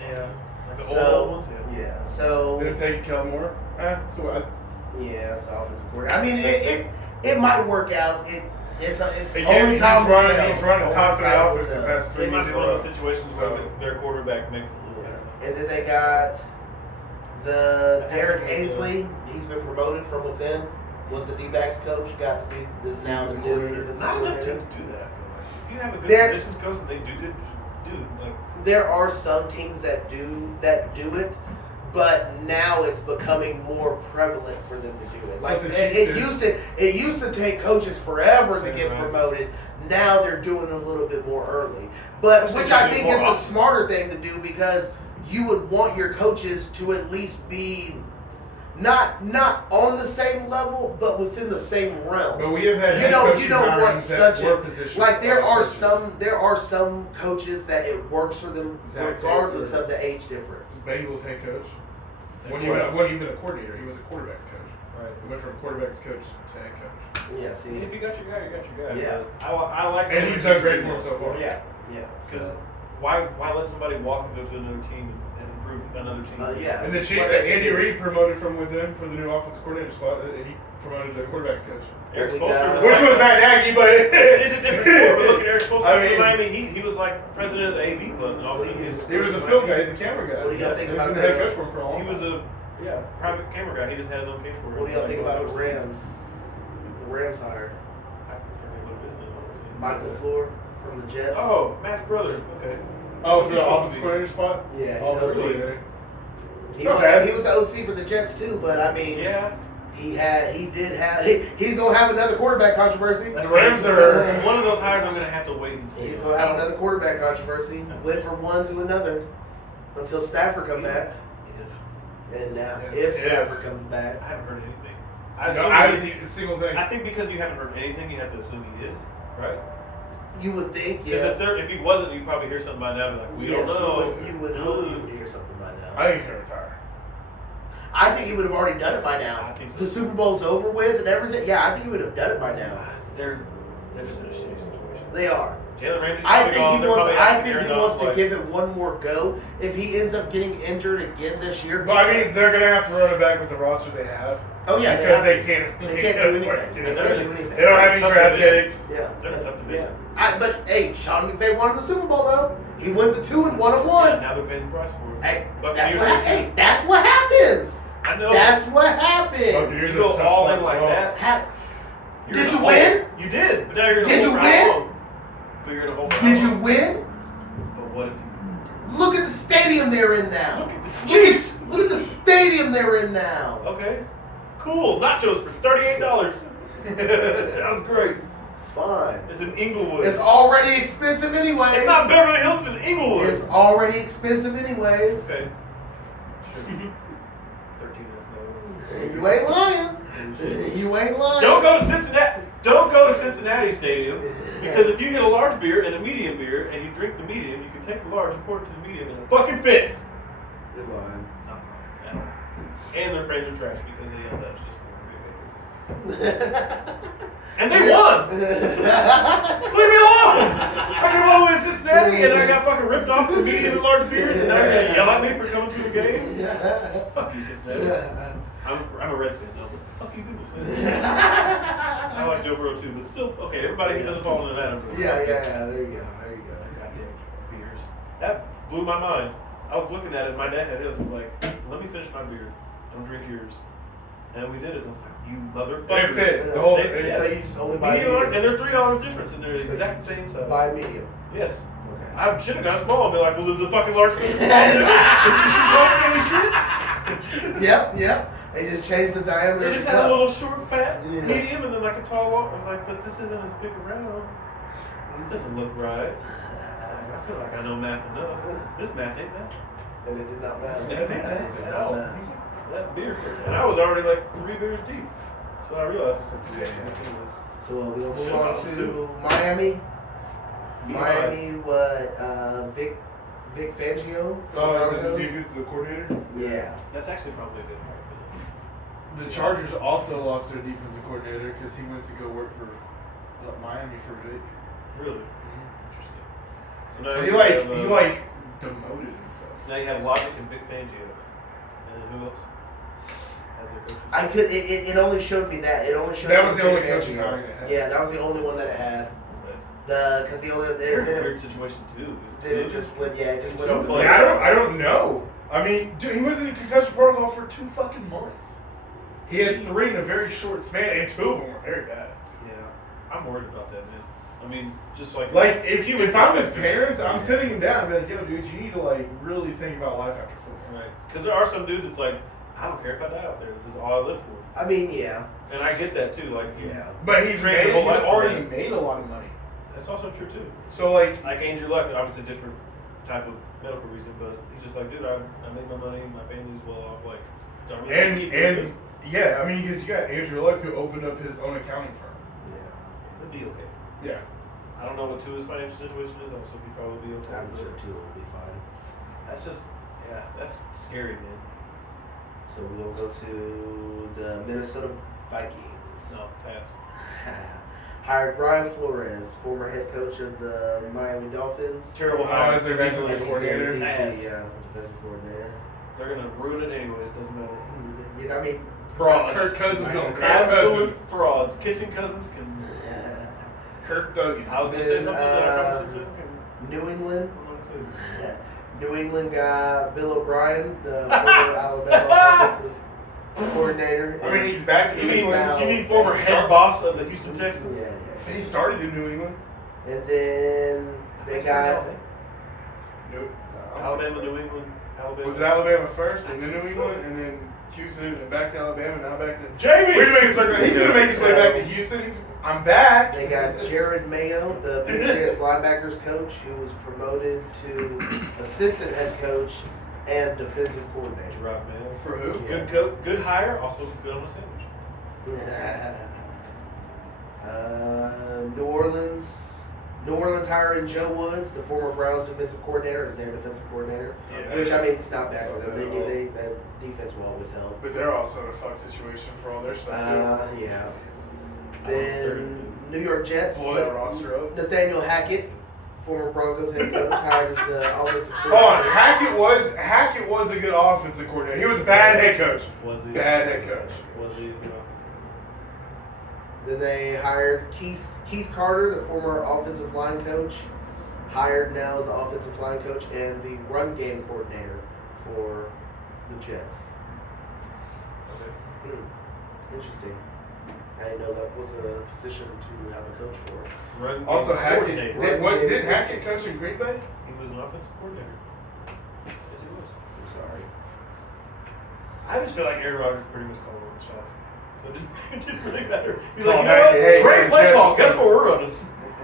yeah, like the So, old ones. Yeah. yeah. So Didn't take Kellen Moore. So what? yeah, it's offensive coordinator. I mean, it might work out. It's Again, only time will tell. he's running Only top of the time will offense the tell. past 3 It might years be in a one of row. those situations where their quarterback makes it a little better. And then they got the Derek Ainsley. He's been promoted from within. Was the D-backs coach? Got to be is now the new defensive Not enough teams coordinator. do that. I feel like if you have a good There- positions coach and they do good, dude, like There are some teams that do it, but now it's becoming more prevalent for them to do it. Like Like the it Chiefs used to take coaches forever to get Right. promoted. Now they're doing it a little bit more early, but Especially which I if they think do is more the often. smarter thing to do because you would want your coaches to at least be not on the same level, but within the same realm. But we have had You head don't coaching want hirings that such were a positioned like there for are coaches. some coaches that it works for them Zach regardless Taylor. of the age difference. Bengals head coach. When he What? wasn't even a coordinator, he was a quarterbacks coach. right. He went from quarterbacks coach to head coach. Yeah, I see, mean, if you got your guy, you got your guy. Yeah. But I like. And he's done great for him so far. yeah. Because So, why let somebody walk and go to another team and improve another team. Yeah. And the chief, What they Andy can do. Reid promoted from within for the new offensive coordinator spot. He promoted the quarterbacks coach. Eric We Spoelstra got- was Which like, was Matt Nagy, but it's a different sport. But look at Eric Spoelstra I from mean- Miami Heat. He was like president of the AV club, and all of a sudden he was a film guy. He's a camera guy. What do y'all think He's about been the head that? coach for him for a long He was time. a private camera guy. He just had his own camera. What do y'all think about the Rams? The Rams hire I forget what it is. Michael Floor from the Jets. Oh, Matt's brother. Okay. Oh, What's for he the supposed to offensive be? coordinator spot? Yeah, Oh, he's really? OC. He Not was, bad. he was the OC for the Jets too, but I mean, Yeah. he's gonna have another quarterback controversy. That's The Rams are- one of those hires. I'm gonna have to wait and see. He's gonna have another quarterback controversy. Went from one to another until Stafford come back, and now Yes, if Stafford comes back, I haven't heard anything. No, assume I he was is. a single thing. I think because you haven't heard anything, you have to assume he is, right? you would think Because yes. if he wasn't, you'd probably hear something by now. Be like, we Yes, don't know. you would hope you would hear something by now. I think he's gonna retire. I think he would have already done it by now. I think so. The Super Bowl's over with and everything. Yeah, I think he would have done it by now. They're just in a shitty situation. They are. Jalen Ramsey's I probably think gone. he They're wants. probably I asking think he Aaron wants to Donald, give it one more go. If he ends up getting injured again this year, But I mean, they're gonna have to run it back with the roster they have. oh yeah, because they, they can't. they can't do afford anything. to They do can't it. do anything. They don't have any Tough draft division. picks. Yeah, They're a tough yeah. division. But hey, Sean McVay wanted the Super Bowl though. He went to 2 and 1 and And 1. now they're paying the price for it. Hey, Buccaneers that's what happens. I know. That's what happens. Buccaneers you go are a tough all spot in as like well. that. Did You're you in a win? hole. You did, but now you're in a Did hole you for win? how long? But you're in a hole for Did how you long? win? But what if you Look at the stadium they're in now. look at the Chiefs? Look at the stadium they're in now. Okay, cool. Nachos for $38. Sounds great. It's fine. It's in Inglewood. It's already expensive anyways. It's not Beverly Hills, it's in Inglewood. It's already expensive anyways. Okay. Sure. 13 years You ain't lying. You ain't lying. Don't go to Cincinnati. Don't go to Cincinnati Stadium because if you get a large beer and a medium beer and you drink the medium, you can take the large and pour it to the medium and it fucking fits. You're lying. Not at all. And their friends are trash because they yelled at us just for and they won. Leave me alone. I came all the way to Cincinnati and I got fucking ripped off for medium and large beers and now you're gonna yell at me for coming to a game. Fuck you, Cincinnati. I'm a Reds fan now. What the fuck are you doing? I like Joe Burrow too, but still, okay, everybody who doesn't fall into that umbrella. Yeah. There you go. Goddamn beers. That blew my mind. I was looking at it, my dad had it, was like, let me finish my beer. Don't drink yours. And we did it, and I was like, you motherfuckers. They fit. The whole They- thing. yes. So you just only buy Medium, medium. and they're $3 difference, and they're the exact same size. Buy medium. Yes. Okay. I should have got a small and be like, well, there's a fucking large beer. Is this some Costco shit? Yep. They just changed the diameter. They of just the had a cup. little short, fat, Yeah. medium, and then like a tall one. I was like, but this isn't as big around. It doesn't look right. I feel like I know math enough. This math ain't math. And it did not matter. It ain't math It did at not all. matter. That beer, and I was already like 3 beers deep. So I realized it's like, So we'll move Should've on bought to soup. Miami. Yeah. Miami, what? Vic Fangio. from Oh, is the it Broncos? defensive coordinator? Yeah. That's actually probably a good part. The Chargers also lost their defensive coordinator because he went to go work for Miami for Vic. Really interesting. now So you he have, like demoted himself. So now you have Logic and Vic Fangio, and who else? As their coaches. I could. It only showed me that. It only showed. That me was the Vic only coaching Fangio. hiring it had. Yeah, that was the only one that it had. But Because the only they're in a then weird situation too. it just went. Yeah, it just went Two over. players. Yeah, I don't know. I mean, dude, he was in concussion protocol for 2 fucking months. He had 3 in a very short span, and 2 of them were very bad. Yeah, I'm worried about that, man. I mean, just like If I'm his parents, I'm sitting him down and be like, yo, dude, you need to like really think about life after football. right, because there are some dudes that's like, I don't care if I die out there. This is all I live for, I mean, yeah, and I get that too. Like, yeah. But he's Trained your whole life for already that. made a lot of money. that's also true too. So like, Like Andrew Luck, obviously a different type of medical reason, but he's just like, dude, I made my money, my family's well off. Like, don't really and keep doing this. yeah, I mean, because you got Andrew Luck who opened up his own accounting firm. It'll be okay. Yeah. I don't know what Tua's financial situation is. Also, he'd probably be okay. I'm sure too will be fine. That's just, yeah, that's scary, man. So we'll go to the Minnesota Vikings. No, pass. Hired Brian Flores, former head coach of the Miami Dolphins. Terrible Oh, hire. is their And defensive he's coordinator? their Ass. DC, defensive coordinator. They're gonna ruin it anyways. Doesn't matter. You know, I mean, Frauds. Kirk Cousins don't. Kirk Absolute Cousins. frauds. Kissing cousins can. Kirk Duggins. I was gonna say Then, something that I probably should say. New England. I'm not gonna say. New England got Bill O'Brien, the former Alabama offensive coordinator. I mean, he's back. You mean, now- you mean former he's head boss of the Houston Texans? Yeah. He started in New England. And then they got Nope. Alabama, New England, Alabama. Was it Alabama first, and then New England, and then Houston, and back to Alabama, now back to Jamie? We're making a circle. He's gonna make his way back to Houston. I'm back. They got Jared Mayo, the Patriots linebackers coach, who was promoted to assistant head coach and defensive coordinator. Right, man. For who? Good good hire, also good on a sandwich. New Orleans. New Orleans hiring Joe Woods, the former Browns defensive coordinator, as their defensive coordinator. Yeah. Which, I mean, it's not bad for them. That defense will always help. But they're also in a fuck situation for all their stuff too. Yeah. Then New York Jets. Pull that roster up. Nathaniel Hackett, former Broncos head coach, hired as the offensive Hold on, coordinator. Hackett was a good offensive coordinator. He was a bad head coach. Was he? Bad head coach. Was he? Then they hired Keith Carter, the former offensive line coach, hired now as the offensive line coach and the run game coordinator for the Jets. Interesting. I didn't know that was a position to have a coach for. Run game Also, Hackett coordinator. did Hackett coach in Green Bay? He was an offensive coordinator. Yes, he was. I'm sorry. I just feel like Aaron Rodgers pretty much called all the shots. So it didn't really matter. He's Call like, you know what? Hackett, hey, Great hey, play Jets, call. okay. Guess what we're running?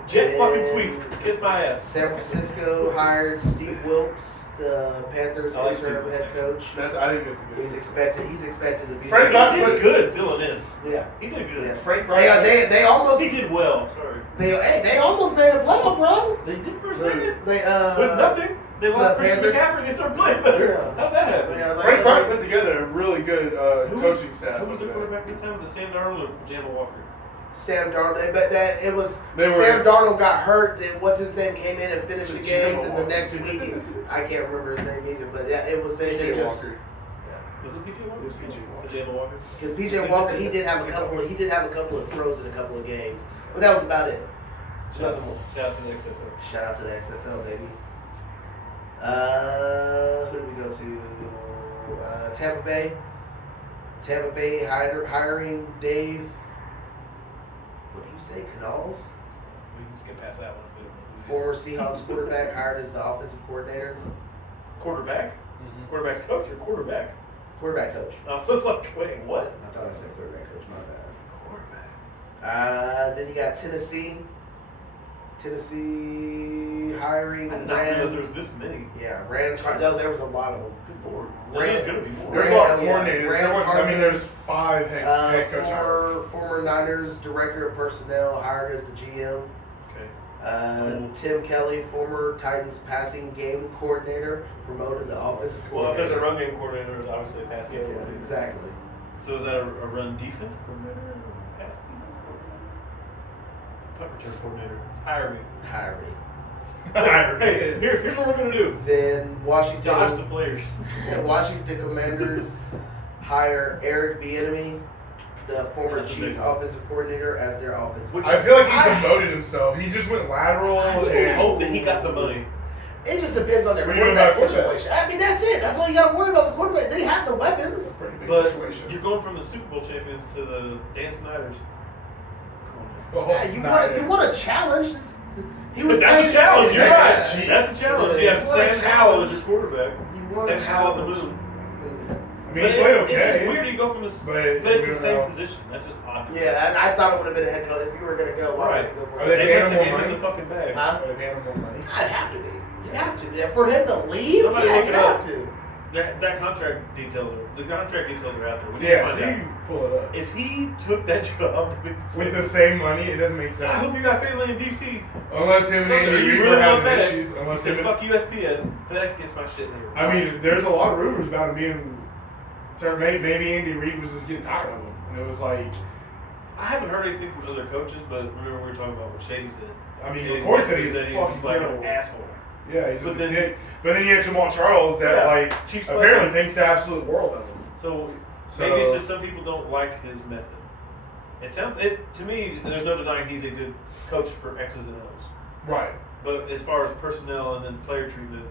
Jet fucking And sweep. Kiss my ass. San Francisco hired Steve Wilkes, the Panthers I like interim Steve head Wilkes, coach. I think that's a good. He's expected to be. Frank He That's did what- good filling in. Yeah. He did good. Yeah. Frank Reich. They almost He did well. Sorry. they almost made a playoff run. They did for a second. They With nothing. They lost Christian Panthers- McCaffrey. They started playing better. Yeah. How's that happen? Yeah, Frank Reich put together a really good Who was- coaching staff. Who was the over there. quarterback at the time? Was it Sam Darnold or Jama Walker? Sam Darnold, but that it was They were- Sam Darnold got hurt. Then what's his name came in and finished the game. Jama Then the Walker. next week, I can't remember his name either. But yeah, it was they PJ just Walker. Was it PJ Walker? It was PJ Walker. Jama Walker. because PJ Walker he did have a couple of throws in a couple of games, but that was about it. Nothing more. Shout out to the XFL. Shout out to the XFL, baby. Who did we go to? Tampa Bay. Tampa Bay hiring Dave. What do you say, Canals? We can skip past that one. if we don't know who it is. Former Seahawks quarterback hired as the offensive coordinator. Quarterback? Quarterback's coach or quarterback? Quarterback coach. I was like, wait, what? I thought I said quarterback coach. My bad. Quarterback. Then you got Tennessee. Tennessee hiring I did not realize there Rand. was this many. Yeah, Rand. No, there was a lot of them. Good lord. Rand- There's going to be more. There's a lot of Yeah, coordinators. Rand There was- I mean, Hartman. there's 5 head coach hires. Former Niners director of personnel hired as the GM. Okay. Cool. Tim Kelly, former Titans passing game coordinator, promoted the offensive Well, because coordinator. a run game coordinator is obviously a pass game Yeah, coordinator. exactly. So is that a run defense coordinator or a pass defense coordinator? Punt return coordinator. Hire me. Hiring. Hey, here's what we're going to do. Then Dodge the Washington players. Washington Commanders hire Eric Bieniemy, the former That's a Chiefs big one. offensive coordinator, as their offensive. Which- I feel like he I- demoted himself. He just went lateral. I just and hope that he got the money. It just depends on their What do you mean quarterback by quarterback? situation. I mean, that's it. That's all you got to worry about is the quarterback. They have the weapons. Pretty big But situation. you're going from the Super Bowl champions to the Dan Snyders. Come on, man. Oh, Yeah, you want a challenge. He was But that's a playing- challenge. You're Yeah. right. That's a challenge. You have You want a Sam Howell challenge. as your quarterback. You want a Sam Howell at the challenge. moon. I mean, But he played it's just okay. weird you go from the But it's we the don't same know. position. That's just odd. Yeah, and I thought it would have been a head coach if you were going to go. Why Right. would you go for Are it? they They paying must him have more given him money? the fucking bag. Huh? Are they paying him more money? I'd have to be. You have to. Yeah, for him to leave, Somebody yeah, look you it have up. to. That contract details are the contract details are out there. We need to Yeah, find see, out. you pull it up. If he took that job to make the With same, the same money, it doesn't make I sense. hope you got family in DC. Unless him and Something Andy you Reid really were love having FedEx. issues. He Unless said, him "Fuck USPS." FedEx gets my shit here. I mean, there's a lot of rumors about him being. Maybe Andy Reid was just getting tired of him, and it was like, I haven't heard anything from other coaches, but remember we were talking about what Shady said. I mean, Shady McCoy said he's just fucking like terrible. an asshole. Yeah, he's But just a then- dick. But then you have Jamal Charles that Yeah, like Chiefs apparently like him. thinks the absolute world of him. So So- maybe it's just some people don't like his method. It sounds to me. There's no denying he's a good coach for X's and O's. Right. But as far as personnel and then player treatment,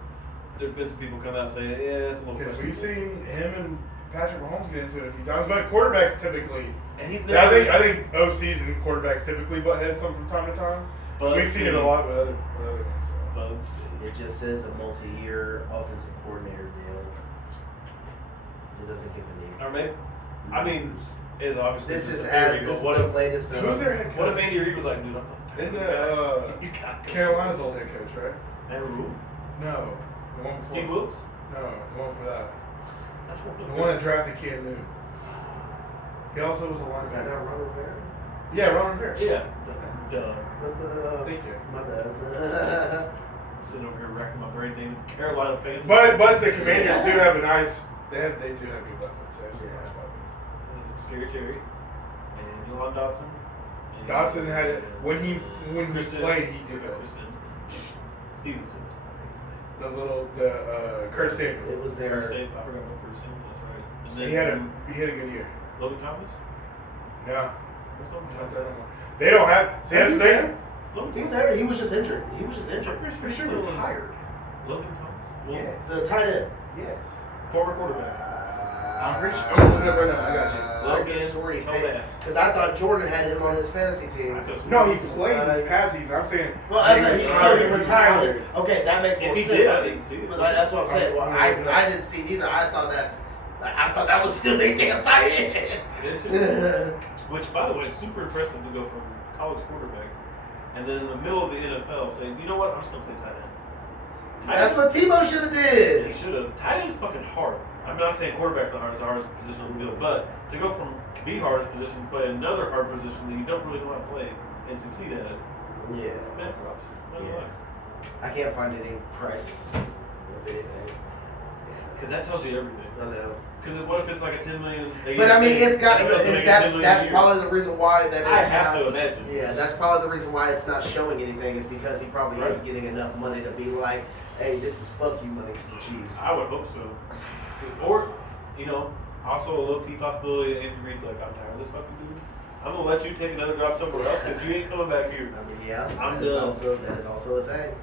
there's been some people come out saying, yeah, it's a little Because questionable. we've seen him and Patrick Mahomes get into it a few times, but quarterbacks typically. And he's Yeah, never. I think OCs and quarterbacks typically butt heads some from time to time. Bugs We've seen it a City. lot with other ones. So. Bugs. It just says a multi-year offensive coordinator deal. It doesn't give a name. Or maybe. I mean, it's obviously This just is a theory, this but is what the if latest. Who's their head what coach? if Andy Reid was like, dude, I'm Isn't this that guy. He's got Carolina's old head coach, right? Andrew Rule. No, the one before. Steve Wilkes. No, the one for that. That's what The one that drafted Cam Newton. He also was a Is that linebacker. not Ron Rivera? Yeah, Ron Rivera. Yeah. Duh. Thank you. My bad. Sitting over here racking my brain naming Carolina fans. But the Commanders do have a nice. They do have good weapons. They have some nice weapons. Scary Terry and Johan Dotson. And Dotson had when he Chris Sims. played, he did it. Chris Sims. Steven Sims. The Kurt Samuel. It was Chris their. Sims. I forgot about Chris Sims. That's right. And then He had a good year. Logan Thomas. No, Where's Logan not Thomas? that one. They don't have. See, that's He's the thing. there. Logan He's Thomas. there. He was just injured. He was just I'm injured. pretty sure he's retired. Logan Thomas. Well, Yes. The tight end. Yes. former quarterback. I'm pretty sure. I'm looking it up right now. I got you. Logan Thomas. Because I thought Jordan had him on his fantasy team. I could've No, sworn- he played this past season. I'm saying. Well, as so he retired. retired. Okay, that makes If more he sense. did, I but- didn't see it. But that's what I'm saying. Well, I didn't see it either. I thought that was still their damn tight end. I did too. Which, by the way, is super impressive to go from college quarterback and then in the middle of the NFL say, you know what, I'm just going to play tight end. That's what Tebow should have He did. should have. Tight end's fucking hard. I'm not saying quarterback's the hardest position on the field, but to go from the hardest position to play another hard position that you don't really know how to play and succeed at it, Yeah. man, props. Not gonna lie. I can't find any price of anything. Because that tells you everything. I know. Because what if it's like a $10 million? But I mean, it's got. NFL 's making $10 That's million a that's year. probably the reason why that. I it's have not- to imagine. Yeah, that's probably the reason why it's not showing anything is because he probably is Right. getting enough money to be like, hey, this is fuck you money to the Chiefs. I would hope so. Or, you know, also a low-key possibility that Andy Reid's like, I'm tired of this fucking dude. I'm going to let you take another job somewhere else because you ain't coming back here. I mean, yeah, I'm that is done. also a thing.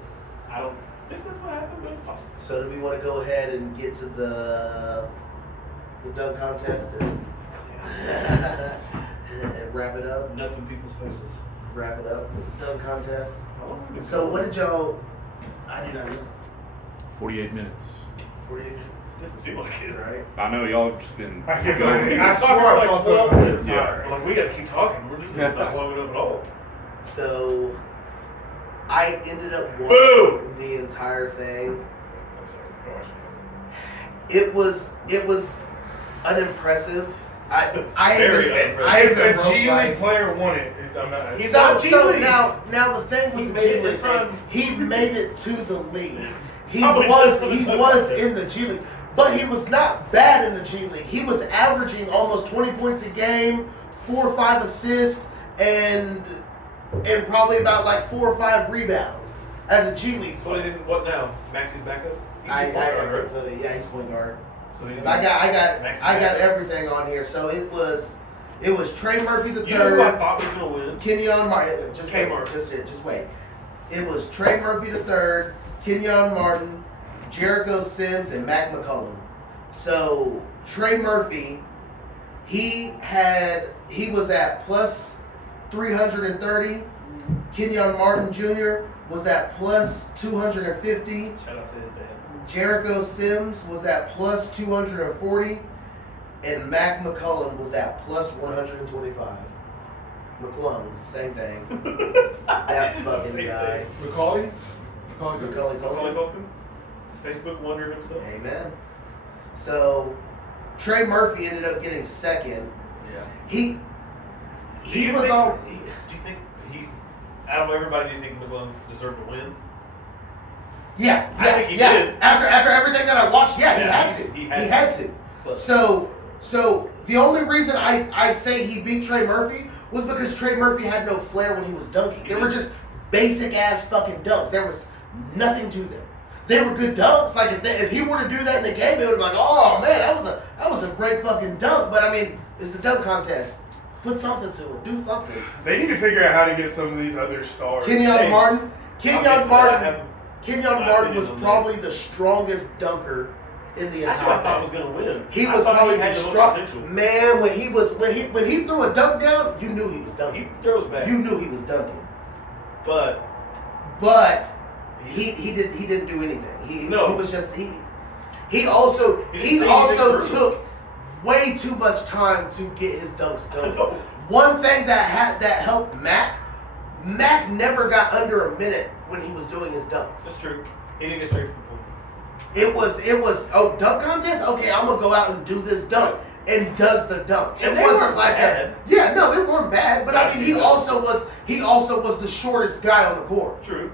I don't think that's what happened, but it's possible. So do we want to go ahead and get to the dunk contest and wrap it up? Nuts in people's faces. Wrap it up with the dunk contest. How long have we been So going? what did y'all? I do not know. 48 minutes. 48 Doesn't seem like it. right? I know y'all have just been. I can't We've been I talking swore for I like saw 12 something. minutes. Yeah. Like, we got to keep talking. This is not long enough at all. So I ended up watching Boo! the entire thing. I'm sorry. Go watch It was unimpressive. I Very even unimpressive. I If even a wrote G League like, player won it, I'm not. He's so not G so League. now the thing He with the made G it League in thing, time. he made it to the league. He Probably was just for the he dunk was contest. in the G League, but he was not bad in the G League. He was averaging almost 20 points a game, 4 or 5 assists, and probably about like 4 or 5 rebounds as a G League What is player. it? What now? Maxi's backup? I Right? can tell you, yeah, he's point guard. So he's Because I got Maxi's I got backup. everything on here. So it was Trey Murphy the You know who I third, thought was going to win? Kenyon Martin. Just wait, Kmart. just wait. It was Trey Murphy the third, Kenyon Martin, Jericho Sims, and Mac McCullum. So Trey Murphy, he was at plus 330. Kenyon Martin Jr. was at plus 250. Shout out to his dad. Jericho Sims was at plus 240, and Mac McCullum was at plus 125. McClung, same thing. That It's the fucking same guy. thing. Macaulay? Macaulay Macaulay Culkin. Culkin? Facebook wonder himself? Amen. So Trey Murphy ended up getting second. Yeah. He Do you was think- on. Do you think he, out of everybody, do you think McClung deserved to win? Yeah, I yeah, think he yeah. did. After everything that I watched, yeah, Yeah, he he had had to. But- So the only reason I say he beat Trey Murphy was because Trey Murphy had no flair when he was dunking. They were just basic ass fucking dunks. There was nothing to them. They were good dunks. Like if he were to do that in the game, it would have been like, oh man, that was a great fucking dunk. But I mean, it's the dunk contest. Put something to it. Do something. They need to figure out how to get some of these other stars. Kenyon Martin. Kenyon Martin opinion was on probably the strongest dunker in the That's entire what I thought thing. was going to win. He I was thought probably he the had the most strongest potential. man when he threw a dunk down. You knew he was dunking. He throws back. You knew he was dunking. But he didn't do anything. He No. was just he also He didn't say also anything further. took way too much time to get his dunks I going. know. One thing that helped Mac never got under a minute when he was doing his dunks. That's true. He didn't get straight to the point. It was dunk contest. Okay, I'm gonna go out and do this dunk, and does the dunk. And It they wasn't weren't like bad. they weren't bad, but I I've mean seen he that. also was the shortest guy on the court. True.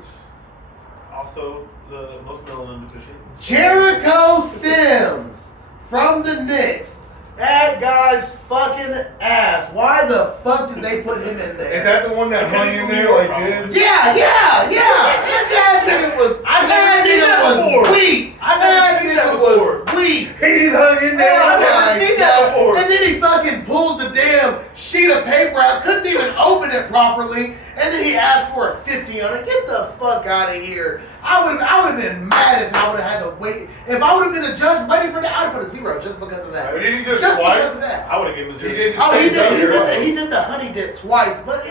Also, the most melanin deficient. Jericho Sims from the Knicks. That guy's fucking ass. Why the fuck did they put him in there? Is that the one that hung in there like this? Yeah. And that nigga was. I've never that seen nigga that was before. weak. I've never seen that before. was weak. He's hung in there. Oh I've never my seen that God. before. And then he fucking pulls the damn sheet of paper out, couldn't even open it properly, and then he asked for a 50 on it. Get the fuck out of here. I would have been mad if I would have had to wait. If I would have been a judge waiting for that, I'd put a 0 just because of that. But did he do it Just twice? because of that. I would have given a 0. He did. Oh, he He he did the honey dip twice, but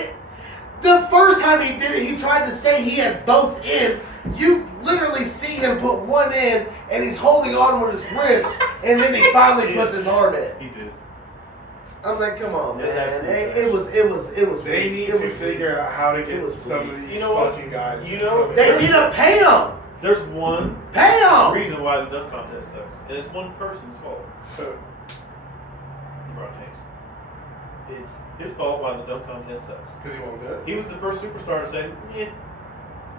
the first time he did it, he tried to say he had both in. You literally see him put one in, and he's holding on with his wrist, and then he finally puts his arm in. He did. I'm like, come on, It was man. absolutely It was. They weak. need It to was figure out how to get was some weak. of these You know what? fucking guys. You know, weak. They need to pay him. There's one Pay him. reason why the dunk contest sucks, and it's one person's fault. LeBron James. It's his fault why the dunk contest sucks. Because he won't do it. He was the first superstar to say, yeah.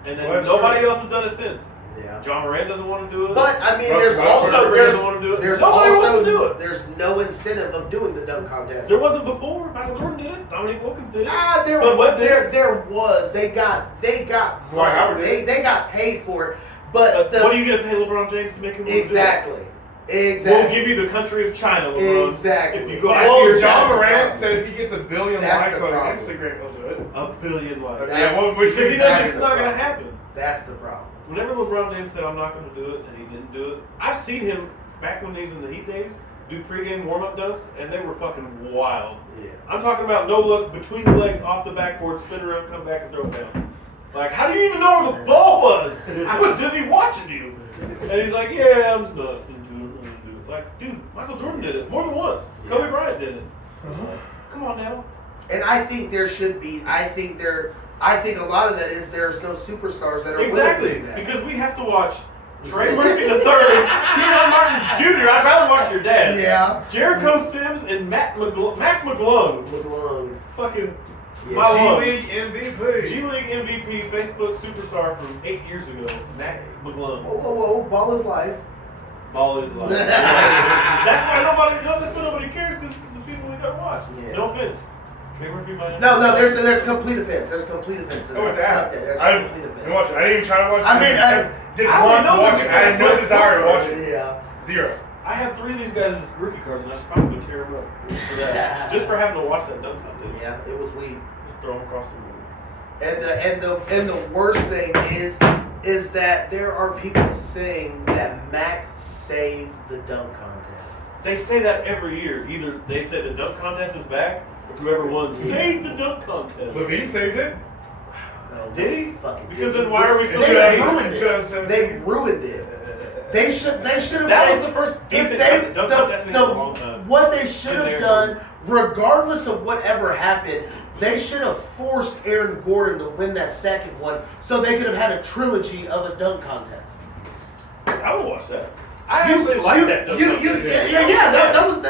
And then Well, that's nobody true. else has done it since. Yeah. John Morant doesn't want to do it. But I mean, Russell there's Westbrook also doesn't want to do it. there's Nobody wants also to do it. there's no incentive of doing the dunk contest. There wasn't before. Michael Jordan did it. Dominique Wilkins did it. There But there was. They got Dwight money. Howard did. They got paid for it. But what are you going to pay LeBron James to make him want to do it? exactly. We'll give you the country of China, LeBron. Exactly. If you go That's out your- here, that's John the Morant problem. said if he gets 1 billion That's likes the on problem. Instagram, he'll do it. 1 billion likes. Okay, That's- well, which Because he means knows That's it's the not going to problem. happen. That's the problem. Whenever LeBron James said, I'm not going to do it, and he didn't do it, I've seen him back when he was in the Heat days do pregame warm-up dunks, and they were fucking wild. Yeah. I'm talking about no look, between the legs, off the backboard, spin around, come back, and throw it down. Like, how do you even know where the ball was? I was dizzy watching you. And he's like, yeah, I'm just not going to do it. Like, dude, Michael Jordan did it more than once. Kobe Bryant did it. Come on now. And I think there should be. I think a lot of that is there's no superstars that are Exactly, willing to do that. because we have to watch Trey Murphy III, Keon Martin Jr. I'd rather watch your dad. Yeah. Jericho Sims and Mac McGlung. McGlung. Fucking Yeah. my G lungs. League MVP. G League MVP, Facebook superstar from 8 years ago, Mac Whoa, McGlung. whoa, ball is life. Ball is life. That's why nobody cares, because this is the people we gotta watch. Yeah. No offense. Trey Murphy might No, there's complete offense. There's complete offense. Oh, it's ads. There's I complete didn't offense. watch it. I didn't even try to watch it. I mean, didn't I want don't to know watch it. I had no because desire to watch it. Yeah. 0. I have 3 of these guys' rookie cards, and I should probably tear them up for that. Just for having to watch that dunk contest. Yeah, it was weak. Just throw them across the room. And the worst thing is that there are people saying that Mac saved the dunk contest. They say that every year. Either they say the dunk contest is back, or whoever won saved the dunk contest. Levine saved it. No, Did he? Fucking Because did. then why are we still They saying ruined it. 2017. They ruined it. They should have. that was the first If decent they, dunk contest in a long time? what they should In have there. done, regardless of whatever happened, they should have forced Aaron Gordon to win that second one, so they could have had a trilogy of a dunk contest. I would watch that. I actually like that dunk contest. That was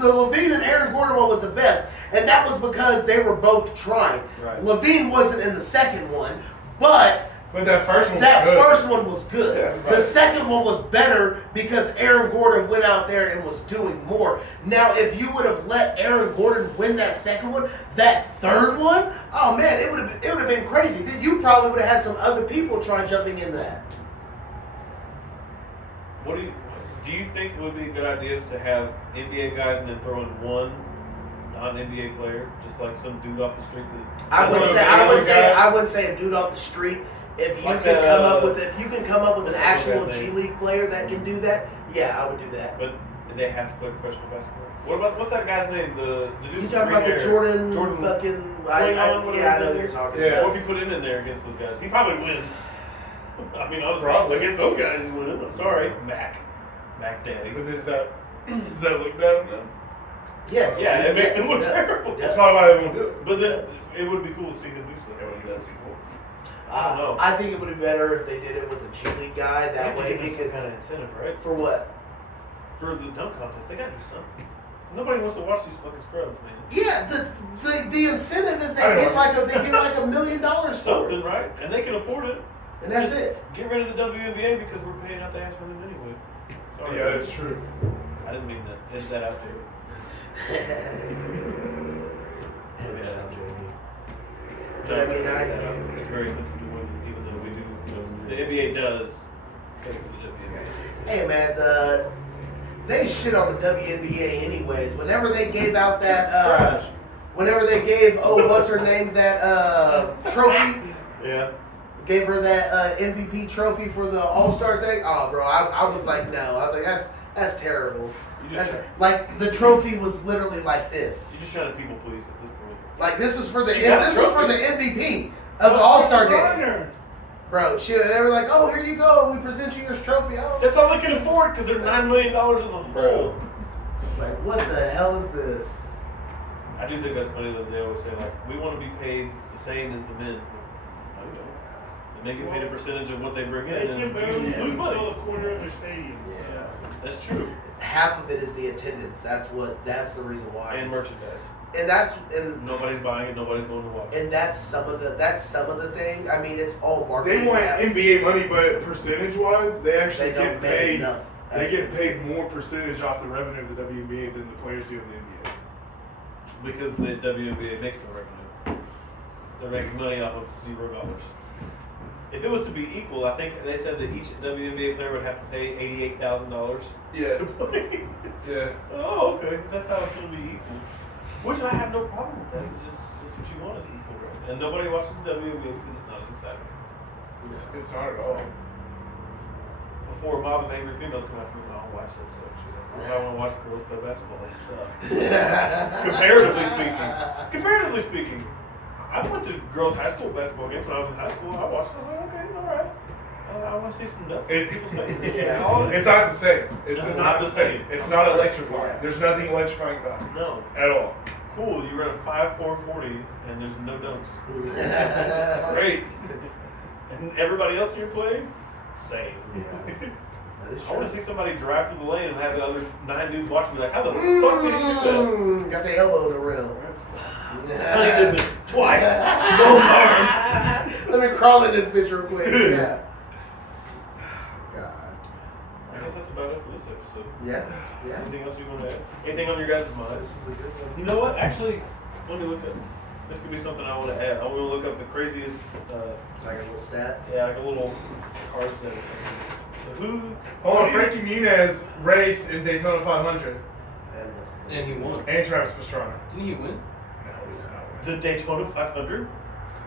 the Levine and Aaron Gordon one was the best, and that was because they were both trying. Right. Levine wasn't in the second one, but But that first one That was good. first one was good. Yeah, The right. second one was better because Aaron Gordon went out there and was doing more. Now, if you would have let Aaron Gordon win that second one, that third one, oh man, it would have been crazy. You probably would have had some other people trying jumping in that. What do you think it would be a good idea to have NBA guys and then throw in one non-NBA player, just like some dude off the street? I wouldn't say a dude off the street. If you Like can that, come up with an what's that actual guy's G name? League player that can do that, yeah, I would do that. But they have to play professional basketball. What about what's that guy's name? The dude You with talking about the green hair. Jordan Jordan fucking? Klingon, I know whatever what his you're name talking is. Yeah. What about. if you put him in there against those guys? He probably wins. I mean, honestly, Probably. against those guys, he's winning. I'm sorry, Mac Daddy. But then does that look bad on them? Yes. Yeah, it makes yes, them look does. terrible. It That's does. probably why they won't do it. But then it would be cool to see him do stuff when he does. I don't know. I think it would be better if they did it with a G League guy. They That have to way give he him some could. kind of incentive, right? For what? For the dunk contest, they gotta do something. Nobody wants to watch these fucking scrubs, man. Yeah, the incentive is they I know. get like $1 million for Something, it, right? And they can afford it. and that's it. Get rid of the WNBA because we're paying out the ass for them anyway. Sorry. Yeah, that's true. I didn't mean that. Is that out there? Edit that out, Jamie. No, But I mean, can't edit that out. It's very offensive to women, even though we do. The NBA does pay for the WNBA. Hey man, they shit on the WNBA anyways. Whenever they gave out that, Trash. whenever they gave what's her name that trophy, Yeah. gave her that MVP trophy for the All-Star thing. Oh, bro, I was like, no. I was like, that's terrible. You just, That's like the trophy was literally like you're this. just trying to people please at this point. Like this was for the She got a this was for trophy. the MVP of the All-Star game, Minor. bro. They were like, oh, here you go. We present you your trophy. Oh, That's all they can afford because they're $9 million in the hole. Bro. like what the hell is this? I do think that's funny that they always say, like, we want to be paid the same as the men. No, we don't. The men get paid a percentage of what they bring They in can and barely you lose fill money. a quarter of their stadiums. Yeah. That's true. Half of it is the attendance. That's the reason why. And it's- merchandise. and Nobody's buying it. Nobody's going to watch it. and that's some of the thing. I mean, it's all marketing. They want Yeah. NBA money, but percentage-wise, they actually They don't get make paid. enough. They That's get the paid thing. more percentage off the revenue of the WNBA than the players do of the NBA. Because the WNBA makes no revenue. They're making money off of $0. If it was to be equal, I think they said that each WNBA player would have to pay $88,000 Yeah. to play. Yeah. Oh, okay. That's how it's going to be equal. Which I have no problem with that. It's just what you want is equal, right? And nobody watches the WNBA because it's not as exciting. It's not at all. Before a mob of angry females come after me, I don't watch that stuff. She's like, why do I want to watch girls play basketball? They suck. Comparatively speaking, I went to girls' high school basketball games when I was in high school. I watched it. I was like, okay, all right. I want to see some nuts in people's faces. Yeah. That's all it is. It's not the same. It's It's just not the same. It's I'm not sorry. electrifying. Yeah. There's nothing electrifying about it No. at all. Cool, you run a 5.440 and there's no dunks. Great. And everybody else you're playing, same. That is I want to true. see somebody drive through the lane and have the other 9 dudes watching me like, how the fuck did he do Got the elbow in the rim. that? He did it twice. No arms. Let me crawl in this bitch real quick. Yeah. God. I guess that's about it for this episode. Yeah. Yeah. Anything else you want to add? Anything on your guys' minds? This is a good one. You know what? Actually, let me look up. This could be something I want to add. I want to look up the craziest, Like a little stat. yeah, like a little car stat. So who? Hold on, Frankie Muniz raced in Daytona 500 And what's his name? And he won. and Travis Pastrana. Didn't he win? No, he's not. The Daytona 500?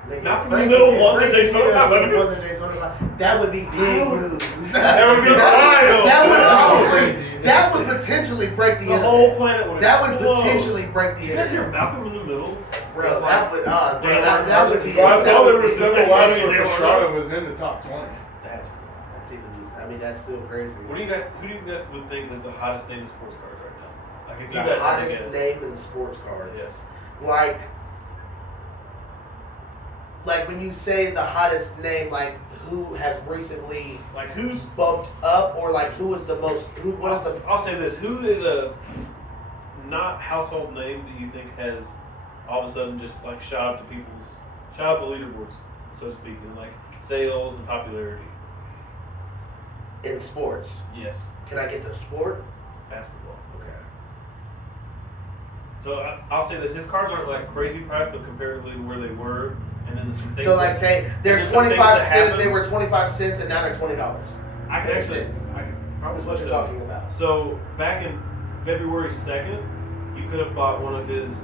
Nigga, Not from the Frankie- middle if one, the Frankie Daytona Muniz 500. won the Daytona 500. That would be big moves. That would be That would wild. probably. Crazy. That would potentially break the The internet. whole planet would That would explode. potentially break the You guys hear internet. Malcolm in the Middle? Bro, It's that like- would, Damn, that would be. Well, I that saw there would were be several insane. lives where Daytona. Pastrana was in the top 20. That's That's even. I mean, that's still crazy. What do you guys? Who do you guys would think is the hottest name in sports cars right now? Like if you The guys had to hottest guess. name in sports cars. Yes. Like when you say the hottest name, like who has recently Like who's? bumped up, or like who is the most? Who? What is the? I'll say this: who is a not household name that you think has all of a sudden just like shot up the leaderboards? so to speak, in like sales and popularity. In sports. Yes, Can I get the sport? basketball. Okay. So I'll say this: his cards aren't like crazy priced, but comparatively to where they were, and then some things. So like say they're there's some things 25 that cents. happen. They were 25 cents, and now they're $20. I can Makes actually, sense. I can probably That's what you're tell. talking about. So back in February 2nd, you could have bought one of his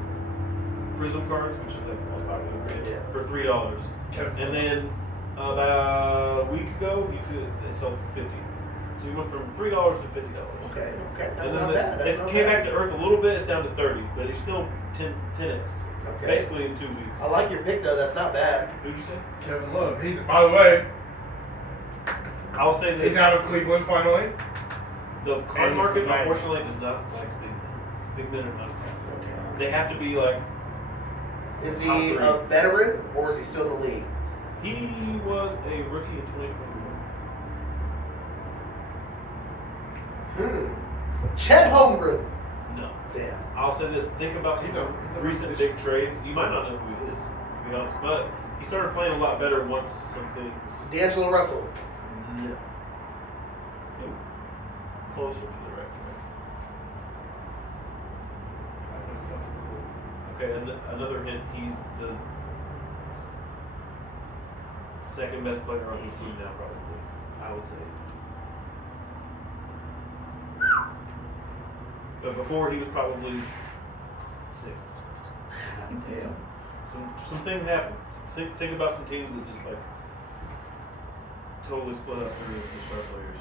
Prism cards, which is like the most popular brand, Yeah. for $3. And then about a week ago, you could they sold for $50. So you went from $3 to $50. Okay. That's And then not bad. That's it not came bad. back to earth a little bit. It's down to 30, but it's still 10x. Okay. Basically in 2 weeks. I like your pick though. That's not bad. Who'd you say? Kevin Love. He's, by the way, I'll say this: he's out of Cleveland finally. the And card he's market, nice. unfortunately, does not like big men are not talented. Okay. They have to be like. Is Top he three. a veteran or is he still in the league? He was a rookie in 2021. Chet Holmgren. No. Damn. I'll say this: think about He's some a recent fish. big trades. You might not know who he is, to be honest, but he started playing a lot better once some things. D'Angelo Russell. No. Closer to the right track. I have no fucking clue. Okay, and another hint: he's the second best player on his team now, probably. I would say. But before, he was probably sixth. Damn. Some things happen. Think about some teams that just like totally split up their star players.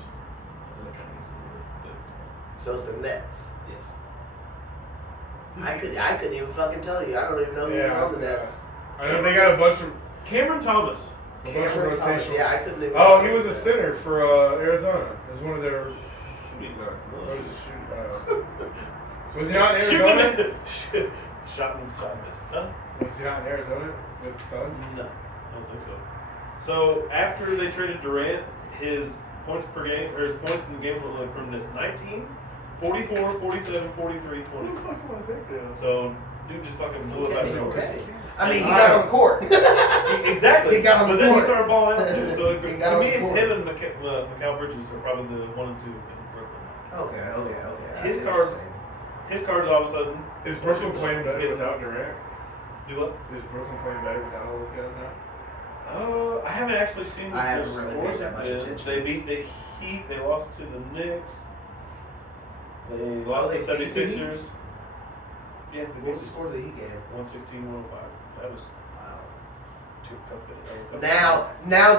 And that kind of gets So it's the Nets. yes. I couldn't even fucking tell you. I don't even know who was on the Nets. I know they got a bunch of Cameron Thomas. Cameron Thomas. rotation. Yeah, I couldn't even. Oh, he was a center for Arizona. He was one of their. Shooting What guard. was the shoot? Was he not in Shooting Arizona? him. Shot missed. Huh? Was he not in Arizona with the Suns? No, I don't think so. So after they traded Durant, his points per game, or his points in the game went like from this 19, 44, 47, 43, 20. So dude just fucking blew it out of Okay, nowhere. okay. I mean, he got on the court. Exactly. He got on but the then court. he started balling out too. So He got to on me, the it's court. him and Mikal Bridges are probably the 1 and 2 in Brooklyn. Okay. His That's cards- interesting. His cards all of a sudden. Is Brooklyn playing better without Durant? Do what? Is Brooklyn playing better without all those guys now? I haven't actually seen. I haven't their really scores paid that much yet. attention. They beat the Heat. They lost to the Knicks. They lost they to beat the 76ers. Yeah, they What beat was the score of the Heat game? 116-105. That was Wow. two couple. Now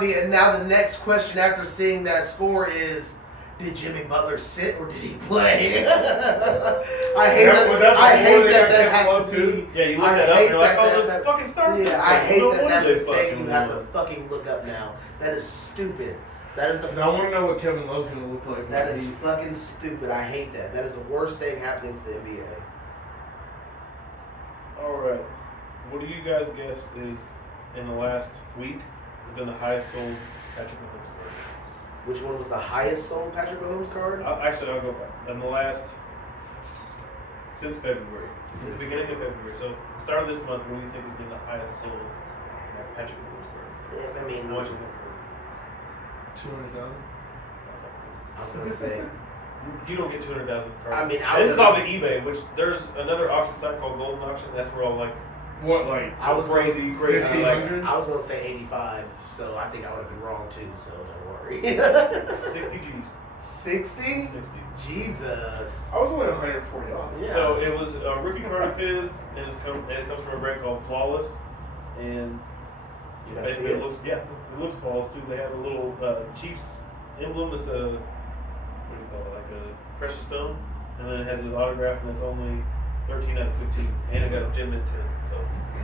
the next question after seeing that score is, did Jimmy Butler sit or did he play? I hate that. Was that I before hate they that got that Kevin has Love to too? be. Yeah, you look I that up. hate You're like, that oh, that's the a- fucking stars. Yeah, I hate No that wonder that's they a thing fucking you have won. to fucking look up now. That is stupid. That is Because the. I want to know what Kevin Love's going to look like. That when is he- fucking stupid. I hate that. That is the worst thing happening to the NBA. All right. What do you guys guess is in the last week has been the highest sold Patrick Mahomes card? Which one was the highest sold Patrick Mahomes card? Actually, I'll go back. In the last, since February, since the beginning of February. So, start of this month, what do you think has been the highest sold Patrick Mahomes card? Yeah, I mean, How much is it for? 200,000? I was gonna say. You don't get 200,000 cards. I mean, this is off of eBay, which there's another auction site called Golden Auction. That's where all like What, like I was crazy. 1,500? I was gonna say 85, so I think I would have been wrong too. So don't worry. 60 G's. 60? 60. Jesus. I was only $140. Yeah. So it was a rookie card of his, and it comes from a brand called Flawless, and Did I see basically it? it looks flawless too. They have a little Chiefs emblem that's a what do you call it, like a precious stone, and then it has his autograph, and it's only 13 out of 15, and it got a gem mint 10. So,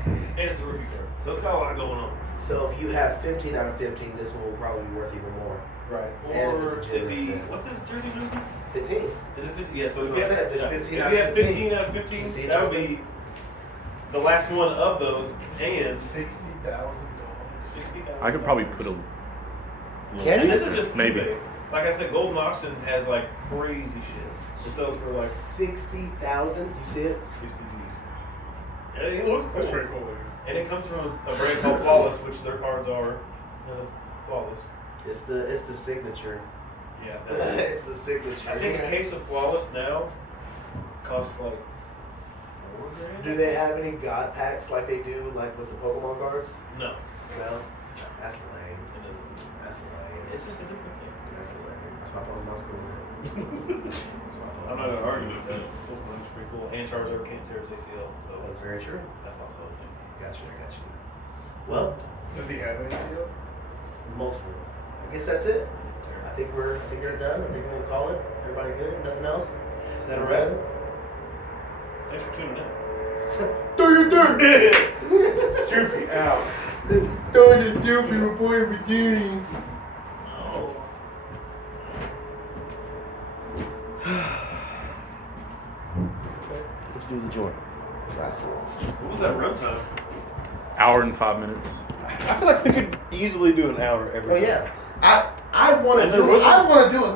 and it's a rookie card, so it's got a lot going on. So if you have 15 out of 15, this one will probably be worth even more. Right. And Or if it's a gem if he, mint 10. what's his jersey number? 15. Is it 50? Yeah. So That's if what you I have, said, it's yeah. 15 if out you of have 15. 15 out of You 15, see it, that would Jonathan? be the last one of those, and $60,000. 60,000. I could probably put a. Can And you? this is just Maybe. eBay. Like I said, Golden Auction has like crazy shit. It sells for like 60,000. You see it? 60 G's. Yeah, it looks cool. That's pretty cool. Dude. And it comes from a brand called Flawless, which their cards are flawless. It's the signature. Yeah. It's the signature. I think a case of Flawless now costs like $4,000. Do they have any God packs like they do like with the Pokemon cards? No. No. That's lame. It isn't. That's lame. It's just a different thing. That's lame. That's why Pokemon's cool. That's why I'm not gonna argue Pokemon's with that. Pokemon's pretty cool. And Charizard can't tear his ACL, so That's very true. that's also a thing. Gotcha. I got you. Well, Does he have an ACL? multiple. I guess that's it. I think they're done. I think we'll call it. Everybody good? Nothing else? Is that a wrap? Thanks for tuning in. Do you do? Droopy out. Throw the doopy report beginning. Oh. What you do with the joint? Classic. What was that runtime? Hour and 5 minutes. I feel like we could easily do an hour every Oh yeah. I want And to there do. wasn't- I want to do it.